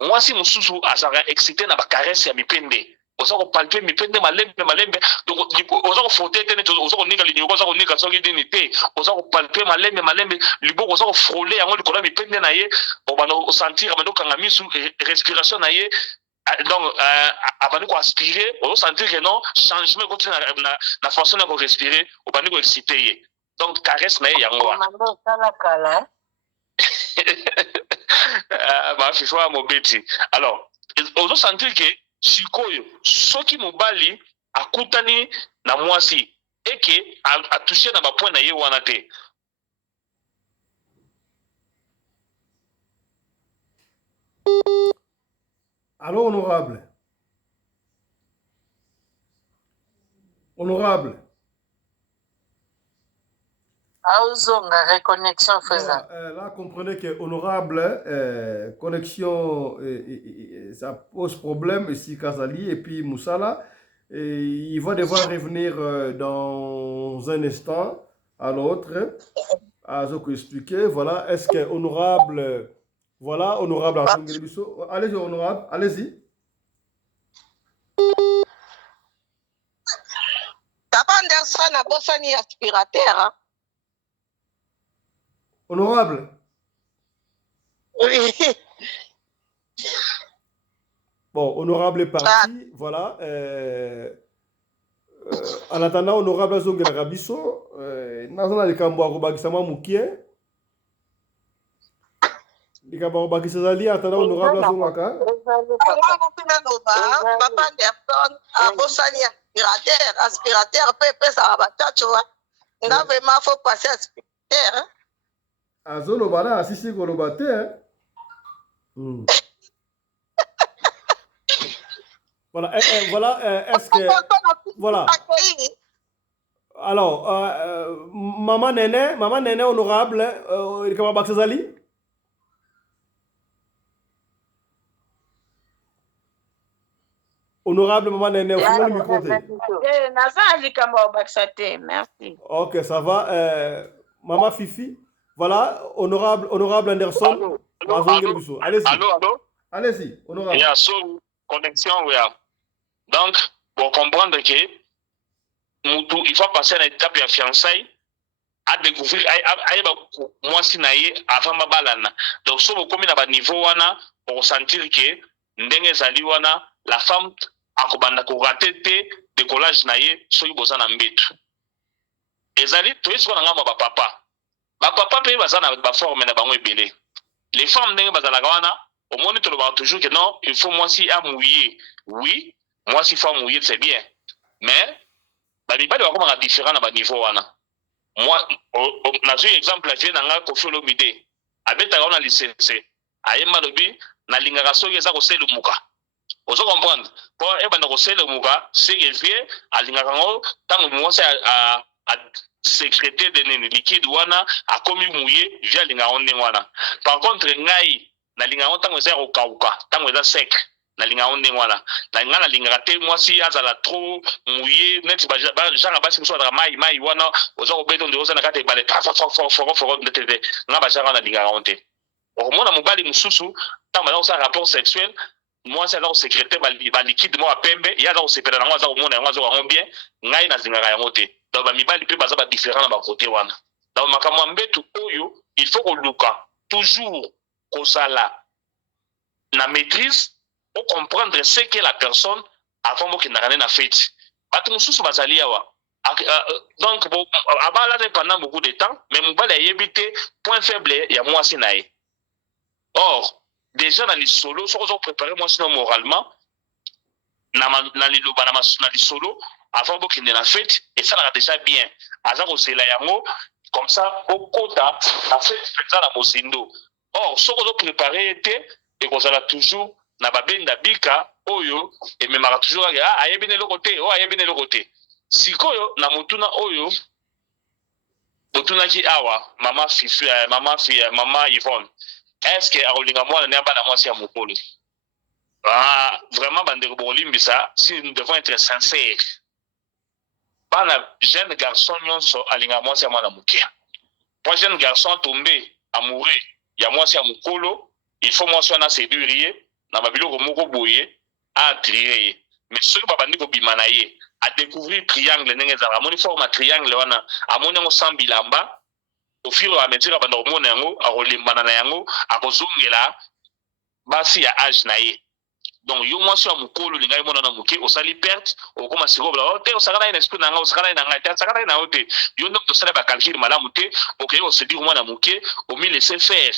Moi si mususu azara excité na ba caresse ya mipende. Ozako palper mipende malembe donc ozako frotter tene ozako nika linyoko ozako nika soki dini te ozako palper malembe liboko ozako frôler yango likolo mipende na ye obano sentir abano kanga misu respiration na ye donc abano ko aspirer ozo sentir que non changement continue na façon de respirer obano ko exciter ye donc caresse na ye yango wana ba fifwa mobeti alors ozo sentir que sikoyo soki mobali akutani na mwasi eke atouché na ba point na ye wana te. Alors honorable Auzonga reconnexion faisant. Là comprenez que honorable connexion ça pose problème ici Kazali et puis Moussala il va devoir revenir dans un instant à l'autre à ce que expliquer voilà est-ce que honorable voilà honorable allez-y honorable allez-y. Papa Anderson a bossani aspirateur hein? Honorable. Oui. Bon, honorable est parti, voilà. En attendant, honorable Zongue Rabiso, Nazana de Kambo Arobakisama Moukie. De Kambo Arobakisazali, en attendant, honorable Zongaka. Papa Anderson a bossani aspirateur, pépé, ça va battre, là, vraiment, il faut passer aspirateur. Azolo bala asisi kolobate voilà voilà est-ce que voilà alors maman nene honorable Kama Baksazali honorable maman nene au micro merci. OK ça va maman Fifi. Voilà, honorable Anderson. Allez-y. Allô? Allez-y, honorable. Il y a une connexion, oui. Donc, pour comprendre que il faut passer à l'étape de fiançailles, à découvrir, moi, si avant ma balana. Donc, si vous commis à niveau, pour sentir que ndenge zali wana la femme akobanda ko rater te décollage na ye soki boza na mbetu ezali toyesi ko na ngamba ba papa pe baza na ba forme na bango ebele les femmes ndenge bazalaka wana omoni tolobaka toujours que non il faut moi si amouiller oui moi si faut mouiller c'est bien mais babibali bakomaka différent na ba niveau wana moi nazwi exemple la vie nanga Koffi Olomide abetaka wana lisense ayemba lobi nalingaka soki eza koselumuka ozo comprendre po ebanda koselumuka seke vie alingaka ngo tango mwasi a sécrété de nini liquide wana akomi mouillé via alingaka ndenge wana par contre ngai nalingaka tango eza kokauka tango eza sec nalingaka ndenge wana nga nalingaka te mwasi azala trop mouillé neti genre basi mosusu azalaka mai wana oza kobeta nde oza na kati ebale foro ndete te nga bagenre wana nalingaka te okomona mobali mosusu ntango baza kosala rapport sexuel mwasi aza kosécrété baliquide moko apembe ye aza kosepela nango aza komona yango azoka yango bien ngai nazingaka yango te donc bamibali mpe baza badifférent na bakote wana donc makambo ya mbetu oyo il faut koluka toujours kozala na maîtrise pour comprendre ce que la personne avant bokendaka nde na feti bato mosusu bazali awa donc abalane pendant beaucoup de temps mais mobali ayebi te point faible ya mwasi na ye or déjà na lisolo soki oza kopréparé mwasi na moralement na liloba na lisolo avant bokende na fete esalaka déjà bien aza kozela yango comme ça okota na fete mpenza na mozindo or soki ozopréparé te ekozala toujours na babenda bika oyo ememaka toujours ayebi na eloko te oyo ayebi na eloko te sikoyo na motuna oyo botunaki awa mama Yvonne est-ce que akolinga mwana ne abana mwasi ya mokolo vraiment bandeko bokolimbisa si nous devons être sincères bana jeune garçon nyonso alinga mwasi ya mwana moke po jeune garçon tombé amoureux ya mwasi ya mokolo il faut mwasi wana séduire ye na babiloko moko boye aattirire ye mais soki babandi kobima na ye adécouvrir triangle ndenge ezalaka amoni forme ya triangle wana amoni yango sans bilamba au fur et à mesure abanda komona yango akolimbana na yango akozongela basi ya age na ye donc yo mwasi ya mokolo lingai mona na moke osali perte okoma sikobola te osakana ye na esprit na nga osakana ye na ngai te asakana ye na yo te yo nde tosala bacalcule malamu te okei osedire mwana moke omi laisser faire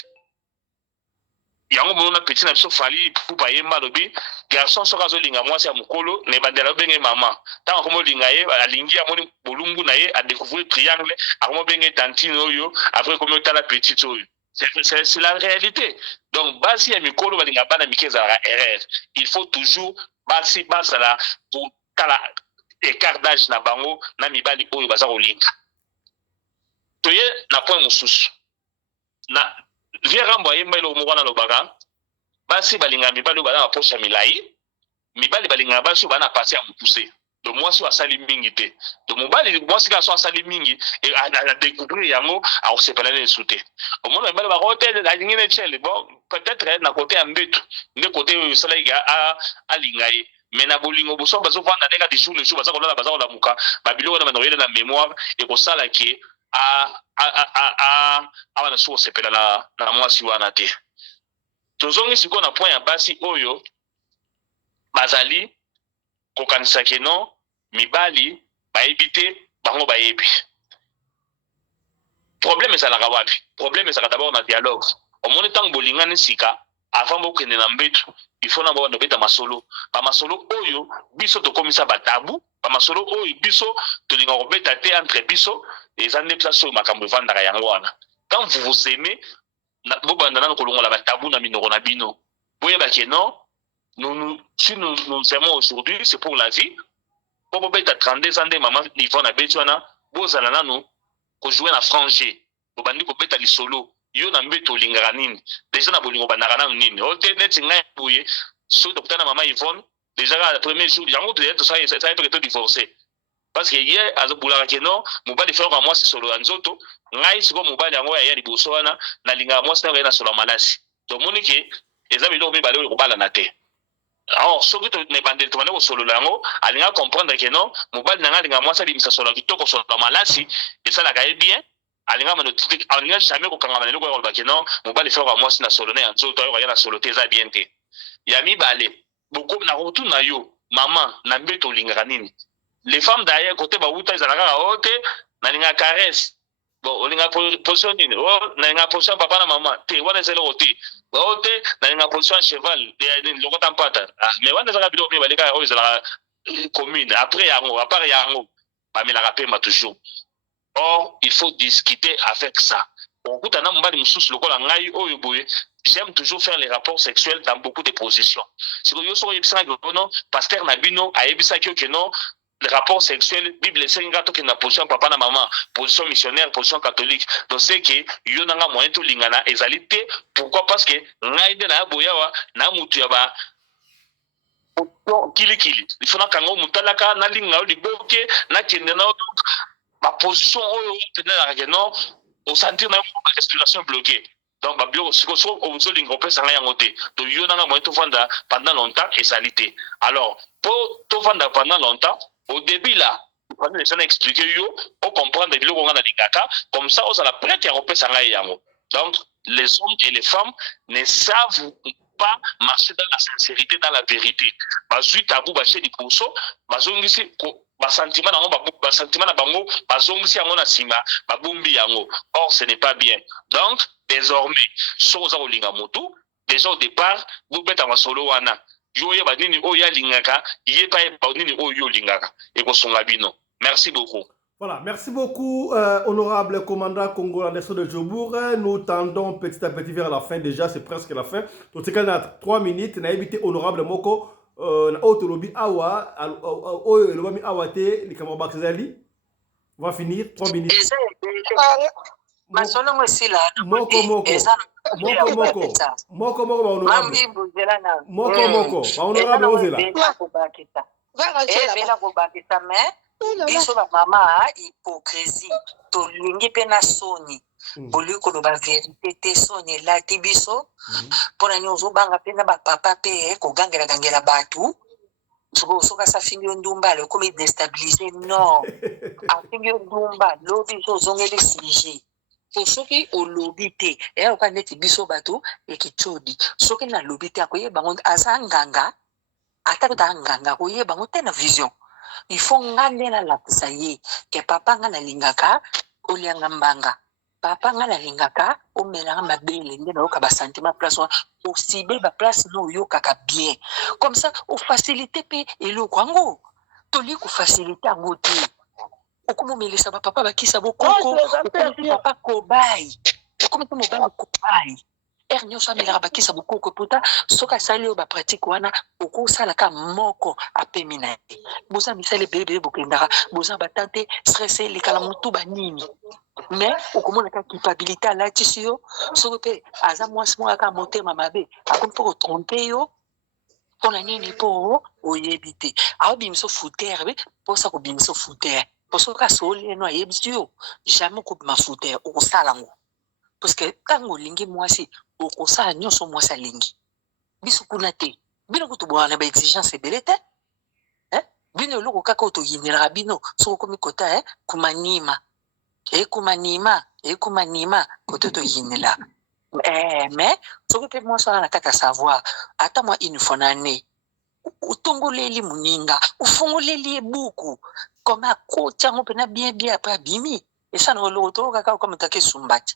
yango mona petit na biso fali pupa yemba lobi garçon soki azolinga mwasi ya mokolo na ebandela obenge mama ntango akomolinga ye alingi amoni bolumbu na ye adécouvrir triangle akomobenge tantine oyo après komi otala petite oyo c'est la réalité donc basi ya mikolo balinga bana mike ezalaka erreur il faut toujours basi bazala kotala écart d'âge na bango na mibali oyo baza kolinga toye na point mosusu na vie rambo ayemba eloko moko wana lobaka basi balinga mibali oyo baza na poche ya milai mibali balingaka basi oyo baza na pasi ya mopuse do mwasi oyo asali mingi te do mobali mwasi kaka so asali mingi adécouvrir yango akosepela na esu te omona mibali bako te alingi ne tiele bon peut-être na kote ya mbetu nde kote oyo esalaki alinga ye mais na bolingo boso bazovanda ndeka de jour le jour baza kolala baza kolamuka babiloko wana banoyele na mémoire ekosala ke awa na suko sepela na mwasi wana te tozongi sikoyo na point ya basi oyo bazali kokanisa ke non mibali bayebi te bango bayebi problème ezalaka wapi problème ezalaka d'abord na dialogue omoni ntango bolingani sika avant bokende na mbetu il faut na bana beta masolo bamasolo oyo biso tokomisa batabu bamasolo oyo biso tolinga kobeta te entre biso eza nde place oyo makambo evandaka yango wana quand vous vous aimez bobanda nano kolongola batabu na minoko na bino boyebake non si nous aimons aujourd'hui c'est pour la vie po bobeta 32 ans nde mama Yvonne abeti wana bozala nano kojouer na frangé bobandi kobeta lisolo yo na mbeto olingaka nini déjà na bolingo bandaka nano nini ote neti ngai boye soki tokutana mama Yvonne déjà ka premier jour yango tosala pe to divorcer parce que ye azobulaka ke non mobali feroka mwasi solo ya nzoto ngai siko mobali yango ya liboso wana nalingaka mwasi na solo ya malasi tomoni ke eza biloko mibale oyo kobalana te alors soki nebandeli tobande kosolola yango alinga comprendre ke non mobali na ngai alingaka mwasi alimisa solo ya kitoko solo ya malasi esalaka ye bien alinga jamais kokangama na eloko oyo kolobake non mobali feroka mwasi na solo na ya nzoto oyo koya na solo te eza bien te ya mibale beaucoup na retour na yo maman na mbeto lingaka nini. Les femmes d'ailleurs côté ba uta izalaka ote na linga caresse. Bon, olinga position nini? Oh, na linga position papa na maman. Te wana zelo ote. Ote na linga position cheval de lokota mpata. Ah, mais wana zaka bilo me baleka o izalaka commune. Après yango, à part yango, ba melaka pema toujours. Or, il faut discuter avec ça. J'aime toujours faire les rapports sexuels dans beaucoup de positions. Si vous avez pasteur Nabino a que non, les rapports sexuels, Bible c'est une position papa na maman, position missionnaire, position catholique. Donc c'est que yo nanga moyen to lingana ezalité. Pourquoi? Parce que ngaide na boyawa na mutu yaba kili. Il faut na kango mutalaka na linga liboke na kende na ma position non au sentir ma respiration bloquée. Donc ma bio c'est que on se lingo peut s'en rien ôter. Donc yo nanga moyen to vendre pendant longtemps et salité. Alors pour to vendre pendant longtemps au début là quand les gens expliquer yo on comprend de l'eau on a lingaka comme ça on a la prête à repérer s'en rien. Donc les hommes et les femmes ne savent pas marcher dans la sincérité, dans la vérité. Bazuit à vous bâcher des coursos, bazongisi sentiment na bango bazongisi yango na sima babumbi yango. Or ce n'est pas bien. Donc désormais soza olinga motu déjà au départ vous beta masolo wana yo ye banini o ya lingaka ye pa banini o yo lingaka et ko songa bino. Merci beaucoup. Voilà, merci beaucoup, honorable commandant congolais de Djobour. Nous tendons petit à petit vers la fin déjà, c'est presque la fin. Donc, c'est 3 minutes. Nous avons invité honorable Moko, Autolobi Awa, Olobi Awate, les camarades Bakzali. On va finir, 3 minutes. Moko, biso ba mama hypocrisie tolingi pe na soni boli ko ba vérité te soni la ti biso pona nyozo banga pe na ba papa pe ko gangela batu soka sa fingi ndumba le comme déstabiliser non a fingi ndumba lobi so zongeli sije to soki o lobi te e o ka neti biso batu e kitodi soki na lobi te akoye bango azanganga atako nganga koye bango te na vision. Il faut ngane na la pisaye ke papa ngana lingaka olianga mbanga papa ngana lingaka o melanga mabele ndena o ka ba sentiment place o cible ba place no yo kaka bien comme ça o faciliter pe eloko ngo to li ko faciliter ngo te o komo melisa ba papa ba kisa bokoko papa kobai o komo to mobala kobai ernyo sa melanga ba kisa bokoko puta soka sali o ba pratique wana o ko sala ka moko apemina boza misale bébé bokendaka boza batante stressé les kala mutu ba nini mais o komona ka culpabilité la tisio soko pe aza mwasi mo aka motema mabe akompo ko tromper yo pona nini po o yebite a bimso fouter be po sa ko bimso fouter po soka soli no yebisio jamais ko ma fouter o sala ngo parce que tango lingi mwasi o ko sala nyoso mwasi lingi biso kuna te bino ko to bwana ba exigence belete bino loko kaka to yinira bino so ko mi kota kumanima kumanima koto to yinila mais so ko pe mo so na kaka savoir ata moi une fois nane utongoleli muninga ufungoleli ebuku comme a ko tsango pena bien après bimi et ça no lo to kaka comme take sumbati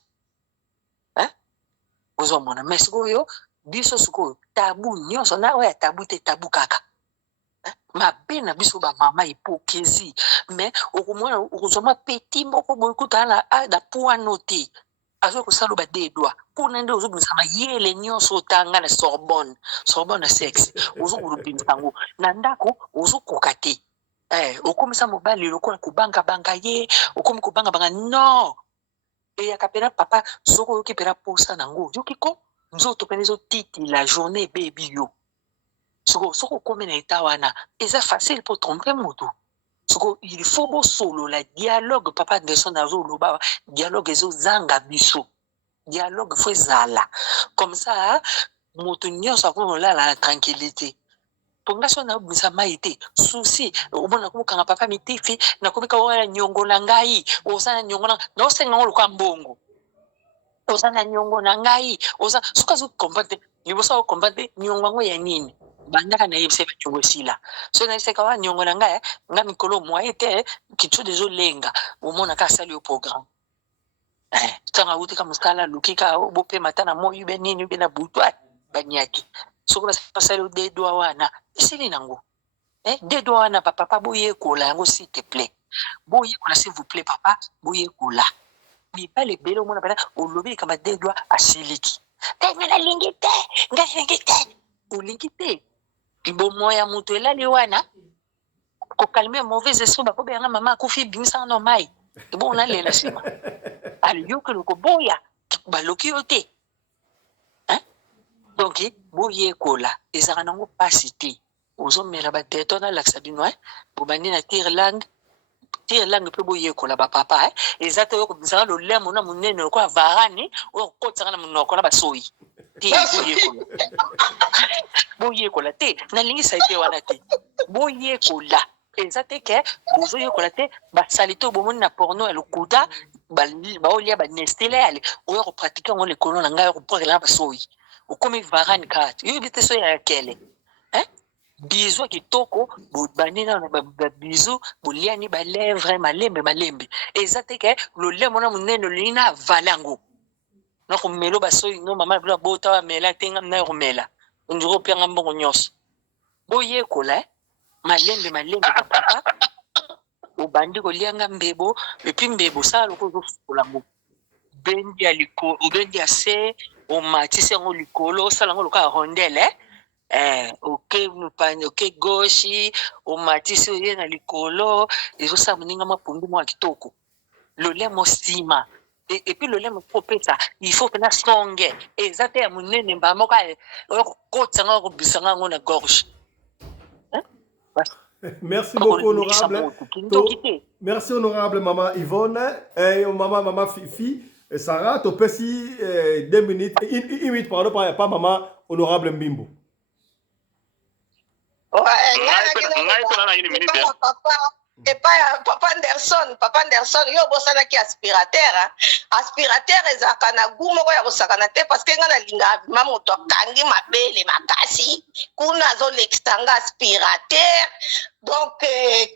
ozomona mais sikoyo biso sikoyo tabu nyonso na oya tabu te tabu kaka mabe na biso ba mama hypocrisie mais okomona okozoma petit moko bokuta na da puano te azo ko salo ba dedwa kuna ndio ozobimisa mayele nyonso tanga na Sorbonne na sexe ozokubimisa ngo na ndako ozokoka te okomisa mobali lokola kubanga ye okomi kubanga non et yakapena papa soko yoki pera posa nango yokiko nzoto penezo titi la journée baby yo soko comme na itawana eza facile pour tromper moto soko il faut bo solo la dialogue papa Anderson nazo loba dialogue ezo zanga biso dialogue faut zala comme ça moto nyonso ko la tranquillité pongasho na bisa maite souci obona ko kanga papa mitifi na komika wala nyongo na ngai osana nyongo na no senga ngolo kwa mbongo osana nyongo na ngai osa suka zu combattre libosa ko combattre nyongo ngo ya nini bandaka na yebisa nyongo sila so na iseka wa nyongo na ngai nga mikolo moye te kitu dezo lenga omona ka sali au programme tanga uti ka musala lukika bope matana moyu be nini be na butwa banyaki so ko sali au de doa wana isili nango de doa wana papa boye kola yango s'il te plaît boye kola s'il vous plaît papa boye kola mi pas les belo mona bana o lobi kama de doa asiliki ngana lingite ulingite Ibo moya mutu elali wana ko calmer mauvais esprit ba ko be nga mama ko fi bimisa no mai ibo na lela sima ali yuko ko boya ba loki yote donc boye kola ezaka nango pasité ozo mela ba teto na laksa bino bo bandi na tire langue pe boye kola ba papa ezata yo ko bisaka lo lemo na munene ko varani o ko tsaka na munoko na basoyi boye kola te na lingi saite wana te boye kola ezate ke bozo ye kola te basalito bomoni na porno ya lokuta baolia banestele ale oyo ko pratiquer ngo le kolon na ngai ko porela basoyi okomi varani kati yo bite so ya kele bizu kitoko bobani na bizu boliani ba lèvre malembe ezate ke lo lemo na munene lina valango na ko melo basoyi no mama bla bota wa mela tenga na ko mela ndiro pia ngambongo nyos boye kola malembe papa obandi ko lianga mbebo epi mbebo sala ko zo fulango bendi aliko obendi ase o matisi ngo likolo sala ngo ka rondelle ok gauche o matisi ye na likolo ezo sa muninga mapundu mo kitoko lo lemo sima et puis le lemo popesa il faut que na songe ezate ya munene mba moka ko tsanga ko bisanga ngo na gorge. Merci beaucoup honorable. Merci honorable maman Yvonne et maman Fifi et Sarah to pesi 2 minutes une minute pardon pas maman honorable Mbimbo. Papa Anderson yo bosanaki aspirateur ezaka na gu moko ya kosakana te parce que nga na linga ma moto akangi mabele makasi kuna azolekisanga aspirateur donc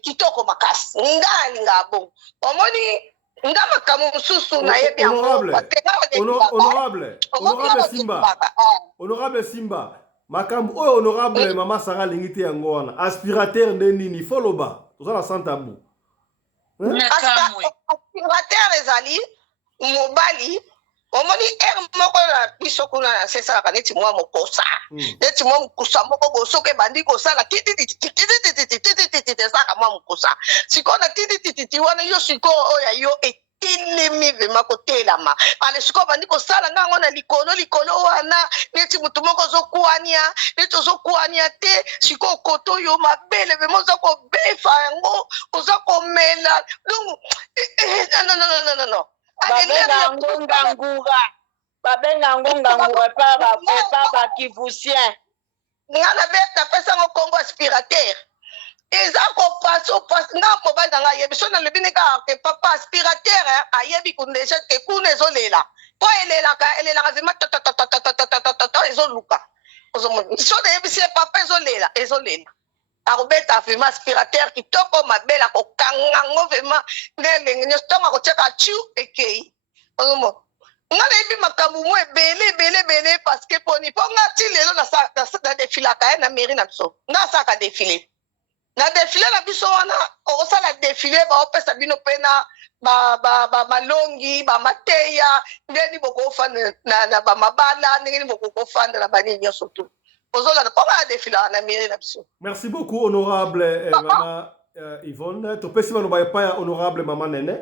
kitoko makasi nga linga bon omoni nga makambo mosusu na yebi honorable Simba makambo oyo honorable mama Sarah lingite yango wana aspirateur nde nini foloba tozala sans tabou aspirateur ezali mobali omoni moko na biso kuna na sesalaka neti mwa mokosa neti mwa mokosa moko bosoke bandi kosala ezaka mwa mokosa sikoyo na titititi wana yo sikoyo oyo yo etelemi vema kotelama ale sikoyo bandi kosala ngango na likolo wana neti mutu moko ozokuania te sikoyo koto yo mabele vema oza kobefa yango oza komela donc non babenga ngongangura pa bakivusien ngana beta pesa ngo kombo aspirateur eza kopaso nga mobali na ngai yebi so nalobi nika ke papa aspirateur ayebi kundeja ke kuna ezolela po elelaka vema ezoluka so nayebisi ye papa ezolela akobeta vema aspirateur kitoko mabele akokanga ngo vema ndenge nyonso ntongo akotiaka chu ekei ozomo nga nayebi makambo mo ebele parce que poni mpo nga ti lelo na defilaka na mairie na biso nga asalaka defile na defile na biso wana okosala defile baopesa bino mpe na malongi bamateya ndeni bokofanda na bamabala ndenge bokofanda na banini nyonso tu ozolanda mpo nga na defilaka na mairie na biso. Merci beaucoup honorable mama Yvonne topesi bano baepa ya honorable mama Nene.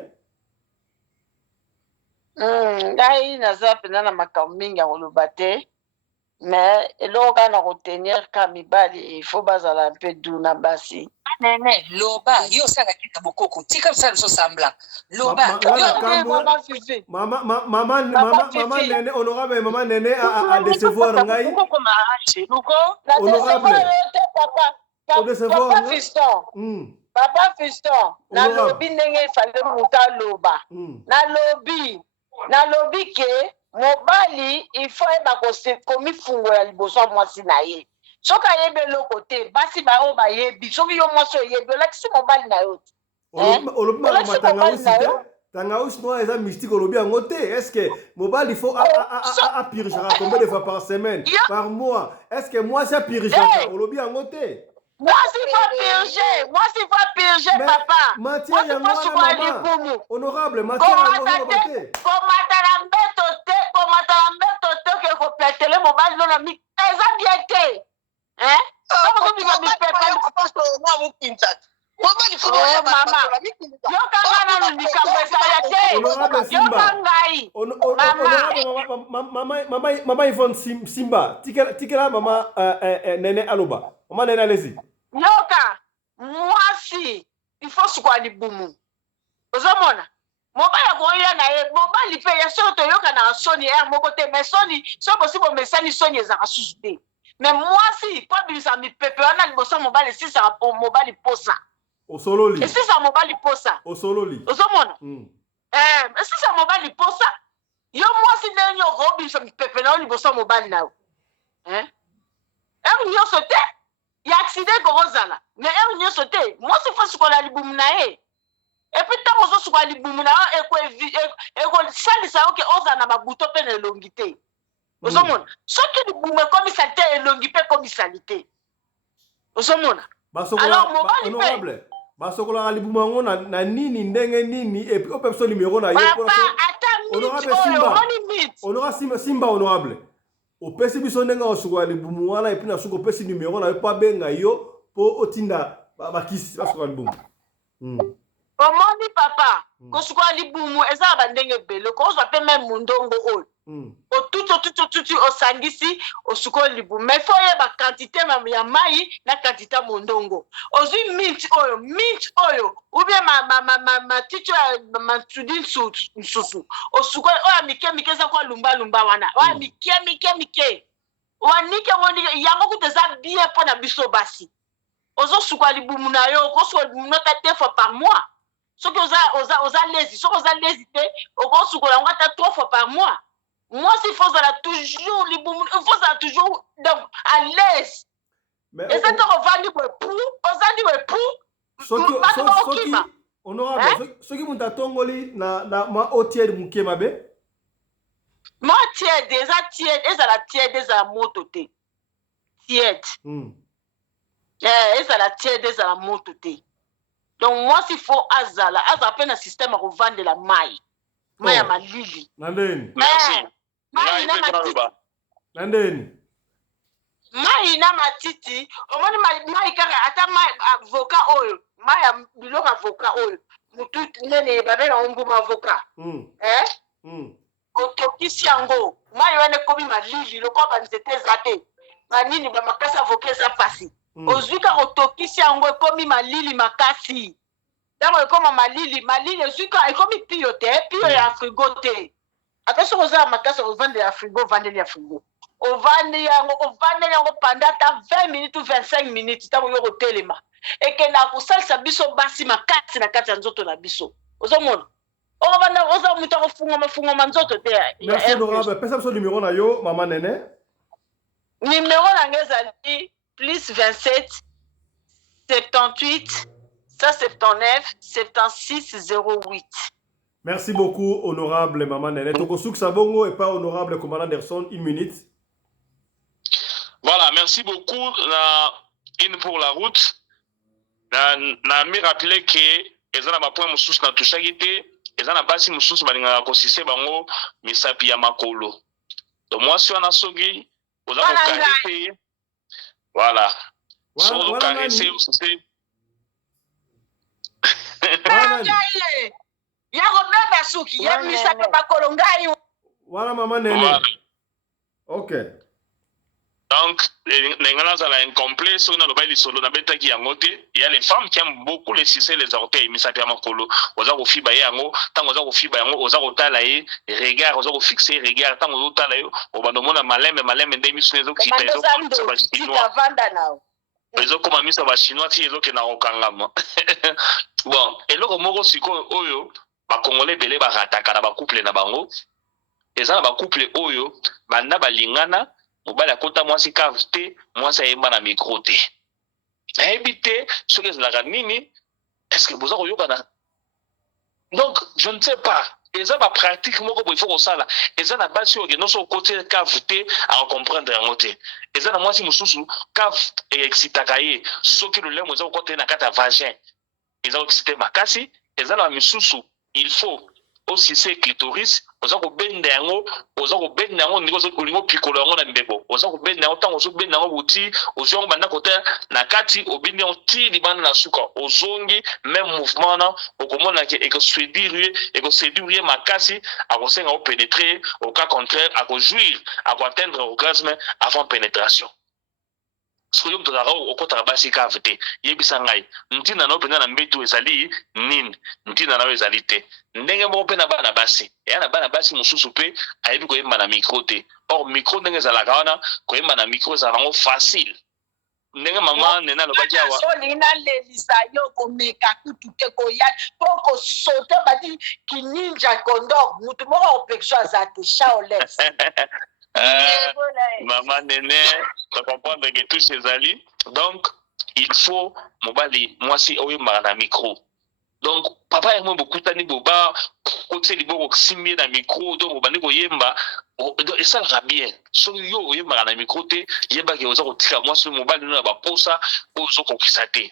Ngai naza pena na makambo mingi ya koloba te mais eloko kaka na kotenir ka mibali il faut bazala un peu doux na basi nene loba yo saka kita bokoko tika bisala biso sambla loba mama Nene honorable mama Nene a décevoir ngai papa fiston nalobi ndenge efale moto aloba nalobi ke mobali il faut eba komifungola liboso ya mwasi na ye soki ayebi eloko te basi baoyo bayebi soki yo mwasi oyebi olakisi mobali na yo olobi makambo tangawusi te tangawusi noa eza mystique olobi yango te est-ce que mobali faut apirigeaka combien de fois par semaine par mois est-ce que mwasi apirigeaka olobi yango te Moi, c'est pas purger, papa. Matière yango wana mama. Honorable, matière yango wana bate. Komata mbeto te ke ko petele mobali lona mi eza bien te. Hein? Soko mi mi petele papa so na mu kintat. Mobali fo mama. Yo kanga na likambo ya te. Honorable Simba. Mama Yvonne Simba. Tikela mama Nene Aloba. Mama Nene allez-y. Yoka, mwasi, il faut sukwa libumu. Ozomona, mobali akoya na ye, mobali pe ya soto yoka na soni ya mokote, mais soni, so possible mesani soni ezaka susute. Mais mwasi, pas bisa mi pepe wana liboso mobali si ça mobali posa. Osololi. Et si ça mobali posa. Osololi. Ozomona. Si ça mobali posa, yo mwasi nenyo ko bisa mi pepe na liboso mobali na. Hein? Yo sote il y a accident gorozala mais elle n'y sauté moi c'est faut sur la libumu na e et puis tant qu'on sur la libumu na e ko sali ça OK oza na babuto pe na longité osomona soki libumu comme salité et longité comme salité osomona alors honorable basokola la libumu ngo na nini ndenge nini et puis au personne numéro na ye honorable Simba honorable opesi biso ndenge osuka libumu wana epi na suka opesi numéro na yo po abenga yo po otinda bakisi basuka libumu omoni papa kosuka libumu eza bandenge bele kozwa pe même mundongo oyo otuti osangisi osuka libumu mais faut yeba quantité ya mai na quantité mondongo ozwi mint oyo ou bien ma ticho matsudi nsusu osuka oya mike za kwa lumba wana oya mike wanike ngoni yango kuteza bien pona biso basi ozo suka libumu na yo kosuka libumu nota 2 fois par mois soki oza lezi soki oza lezi te okosuka yango ata 3 fois par mois moi si faut ça toujours libumu il faut ça toujours donc à l'aise et ça te revandi pour soki honorable soki munta tongoli na ma otier muke mabe ma tiède eza la tiède eza la moto te tiède eza la tiède eza la moto te donc moi s'il faut azala pe na système à revendre la mai ya malili nandeni merci nandeni mai na matiti omoni mai kaka ata mai avocat oyo mai ya biloko avocat oyo mutu nene babela ombuma avocat otokisi yango mai wana ekomi malili lokola banzete eza te banini bamakasi avocat eza pasi ozwi kaka otokisi yango ekomi malili makasi ntango ekoma malili ezwi kaka ekomi pio te pio ya frigo te ata soki oza ya makasi ovandela ya frigo ovandeli ya frigo ovandeli yango panda ata 20 minutes ou 25 minutes ntango yo kotelema ekenda kosalisa biso basi makasi na kati ya nzoto na biso ozomona okobanda oza moto akofungama nzoto te merci honorable pesa biso numéro na yo mama Nene numéro na nga ezali plus 27 78 179 76 08. Merci beaucoup, honorable Maman Nene. Tokosuk Sabongo et pas honorable commandant Anderson, 1 minute. Voilà, merci beaucoup. Une pour la route. Na me rappeler que ezana ba point mususu na tushagite, ezana basi mususu balinga kosise bango misapi ya makolo. Donc moi si on a sogi, vous avez caressé. Voilà. Si vous caressez, c'est Yagobeba suki ya misapi makolo ngai. Voilà Maman Nene. OK. Donc, les gens sont incomplets, si on a le bail solo, on a bêta qui a monté. Il y a les femmes qui aiment beaucoup les sucer les orteils, mais ça peut être colo. Aux a refi bayango, tant aux a refi bayango, aux a retalaye, regard, aux a refixé, regard, tant aux a retalaye, au bas de mon malem, demi sur les autres qui t'aident. Les autres comme mis ça va chinois, si les autres qui n'a aucun gamme. Bon, et là, au moro siko oyo, ba congolais belé ba rataka na ba couple na bango. Et ça ba couple oyo, ba na ba lingana. mobali akota mwasi cave te mwasi ayemba na micro te nayebi te soki ezalaka nini est-ce que boza koyokana donc je ne sais pas eza bapratique moko boye il faut kosala eza na basi oyo okende so okoti cave te akokomprendre yango te eza na mwasi mosusu cave excitaka ye soki lolemo eza kokota ye na kati ya vagin eza koexcite makasi eza na misusu il faut aussi c'est clitoris oza kobenda yango ndenge olingo pikolo yango na mbebo oza kobenda yango ntango ozobenda yango boti ozwi yango banda kota na kati obindi yango ti libanda na suka ozongi même mouvement na okomona ke ekoséduire ye makasi akosenga opénétrer au cas contraire akojouir akoatteindre orgasme avant pénétration soki moto azalaka okotaka basi cave te yebisa ngai ntina na yo mpenza na mbetu ezali nini ntina na yo ezali te ndenge moko mpe na bana basi eya na bana basi mosusu mpe ayebi koyemba na mikro te or mikro ndenge ezalaka wana koyemba na mikro ezalaka yango facile ndenge mama nena alobaki awa nalelisa yo komeka kutu te koya mpo kosote bati kininja condor mutu moko opekso aza te shaoles maman Néné, tu comprends que tout ces alliés. Donc, il faut mobali mwasi oyemba na micro. Donc, papa et moi beaucoup tani boba côté libo oximie na micro donc obandi koyemba et ça va bien. So yo oyemba na micro te yeba ke oza kotika mwasi mobali na ba posa ozo kokisa te.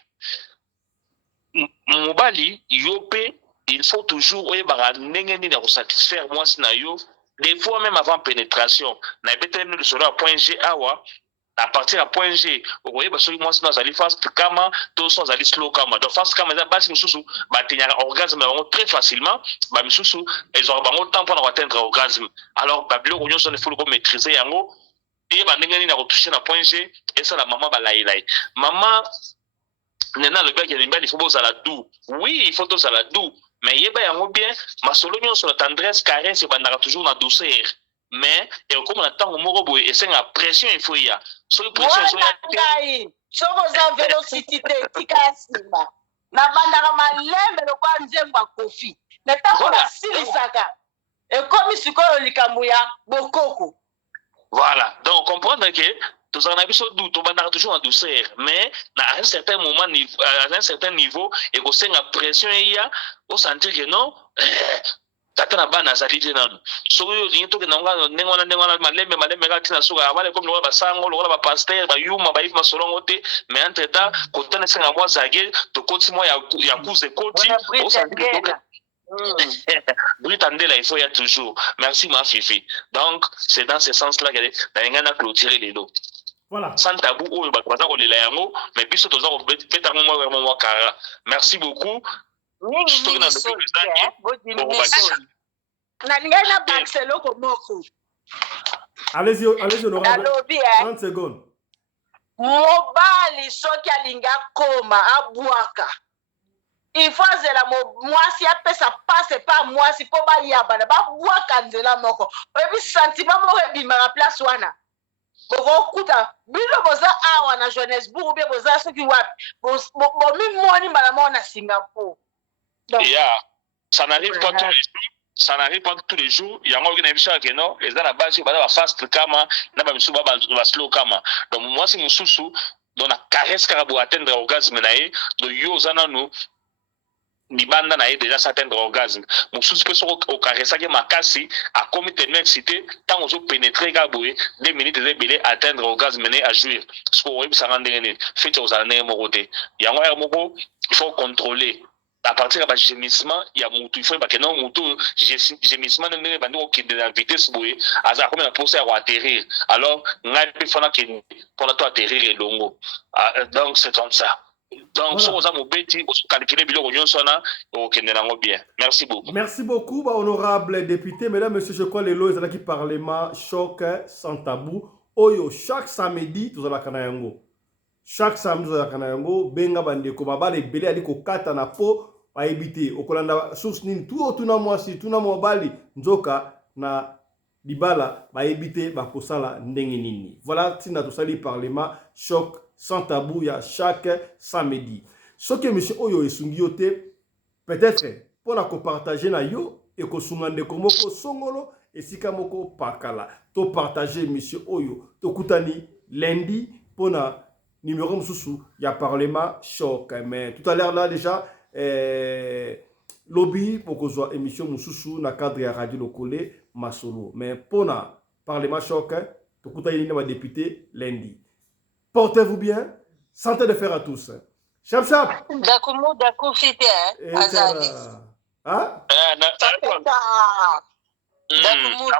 Mobali yo pe il faut toujours oyemba ndenge nini ya satisfaire mwasi na yo. Des fois même avant pénétration, na peut-être nous sera à point G awa, à partir de point G, vous voyez parce que moi c'est dans ali fast kama, tous sont ali slow kama. Donc fast kama ça basi mususu, ba tenir orgasme très facilement, ba mususu ils auront pas temps pour atteindre orgasme. Alors ba bilo on il faut le maîtriser yango et ba ndenge ni na retoucher na point G et ça la maman ba laïlaï. Maman nena le gars qui il faut bosa la doux. Oui, il faut bosa la doux. Mais yeba yango bien masolo nyonso la tendresse caresse bandaka toujours na douceur mais et comme na tango moko boye et c'est la pression il faut ya so la pression so ya soko za velocity te tikasima na bandaka malembe lo kwa nzemba kofi na tango na silisaka et comme sikoyo likambo ya bokoko voilà donc comprendre que tous en abiso doute on bandaka toujours en douceur mais à un certain moment à un certain niveau et ko senga pression ya au sentir que non tata na bana zali te nanu soko yo lingi toke na ngwana malembe ka tina soka abale comme lokola basango lokola ba pasteur ba yuma ba yima solongo te mais entre temps kotana senga mwa zage to koti mwa ya kuze koti au sentir que Britandela il faut y a toujours merci ma fifi donc c'est dans ce sens là que na clôturer les lots. Voilà. Sans tabou, mais puis surtout, merci beaucoup. Allez-y, honorable. 30 secondes. Mobali soki alinga koma abwaka. Il faut zela mwasi apesa passe pas mwasi po ba yabana ba bwaka nzela moko. Oyebi sentiment moko ebimaka place wana. Bokuta bino boza awa na Johannesburg be boza soki wapi bomi moni mbala na Singapour. Donc ça n'arrive pas tous les jours. Ça n'arrive pas tous les jours. Il y a un organisation qui non, les dans la base il va fast kama na ba misuba ba slow kama. Donc moi c'est mususu dans la caresse karabo atteindre orgasme nae de yo zana nous Nibanda na déjà atteindre orgasme. Mon sous peut au caressa qui makasi a commis tellement excité tant on pénétrer gaboué 2 minutes et belé atteindre orgasme né à jouir. Ce qu'on veut ça rendre né fait aux années moroté. Il y a un moko il faut contrôler. À partir de gémissement, il y a mutu il faut pas que non mutu gémissement ne bandi au qui de la vitesse boué à comme la procès à atterrir. Alors ngai peut faire que pour toi atterrir et longo. Donc c'est comme ça. Donc, si vous avez calculé bien. Merci beaucoup. Merci beaucoup, honorable député. Mesdames, messieurs, je crois que les lois qui parlement choc sans tabou. Oyo, chaque samedi, tout ça la kanayango. Chaque samedi, tout ça la kanayango. Benga bande ko baba les belé ali ko kata na po pa ebité. Okolanda source nini tout na mwasi, tout na mobali nzoka na libala ba ebité ba kosala ndenge nini. Voilà, tina tout ça li parlement choc sans tabou, il y a chaque samedi. Ce que monsieur Oyo et Sungiote, peut-être pour la partager na yo et que sungande komoko songolo esika moko pakala to partager monsieur oyo to kutani lundi pona numéro mususu ya parlement choc mais tout à l'heure là déjà lobby pour kozwa émission mususu na cadre ya radio lokole masolo mais pona parlement choc to kutani na député lundi. Portez-vous bien, santé de fer à tous. Chap chap. Dakumu daku fite azali. Hein? Dakumu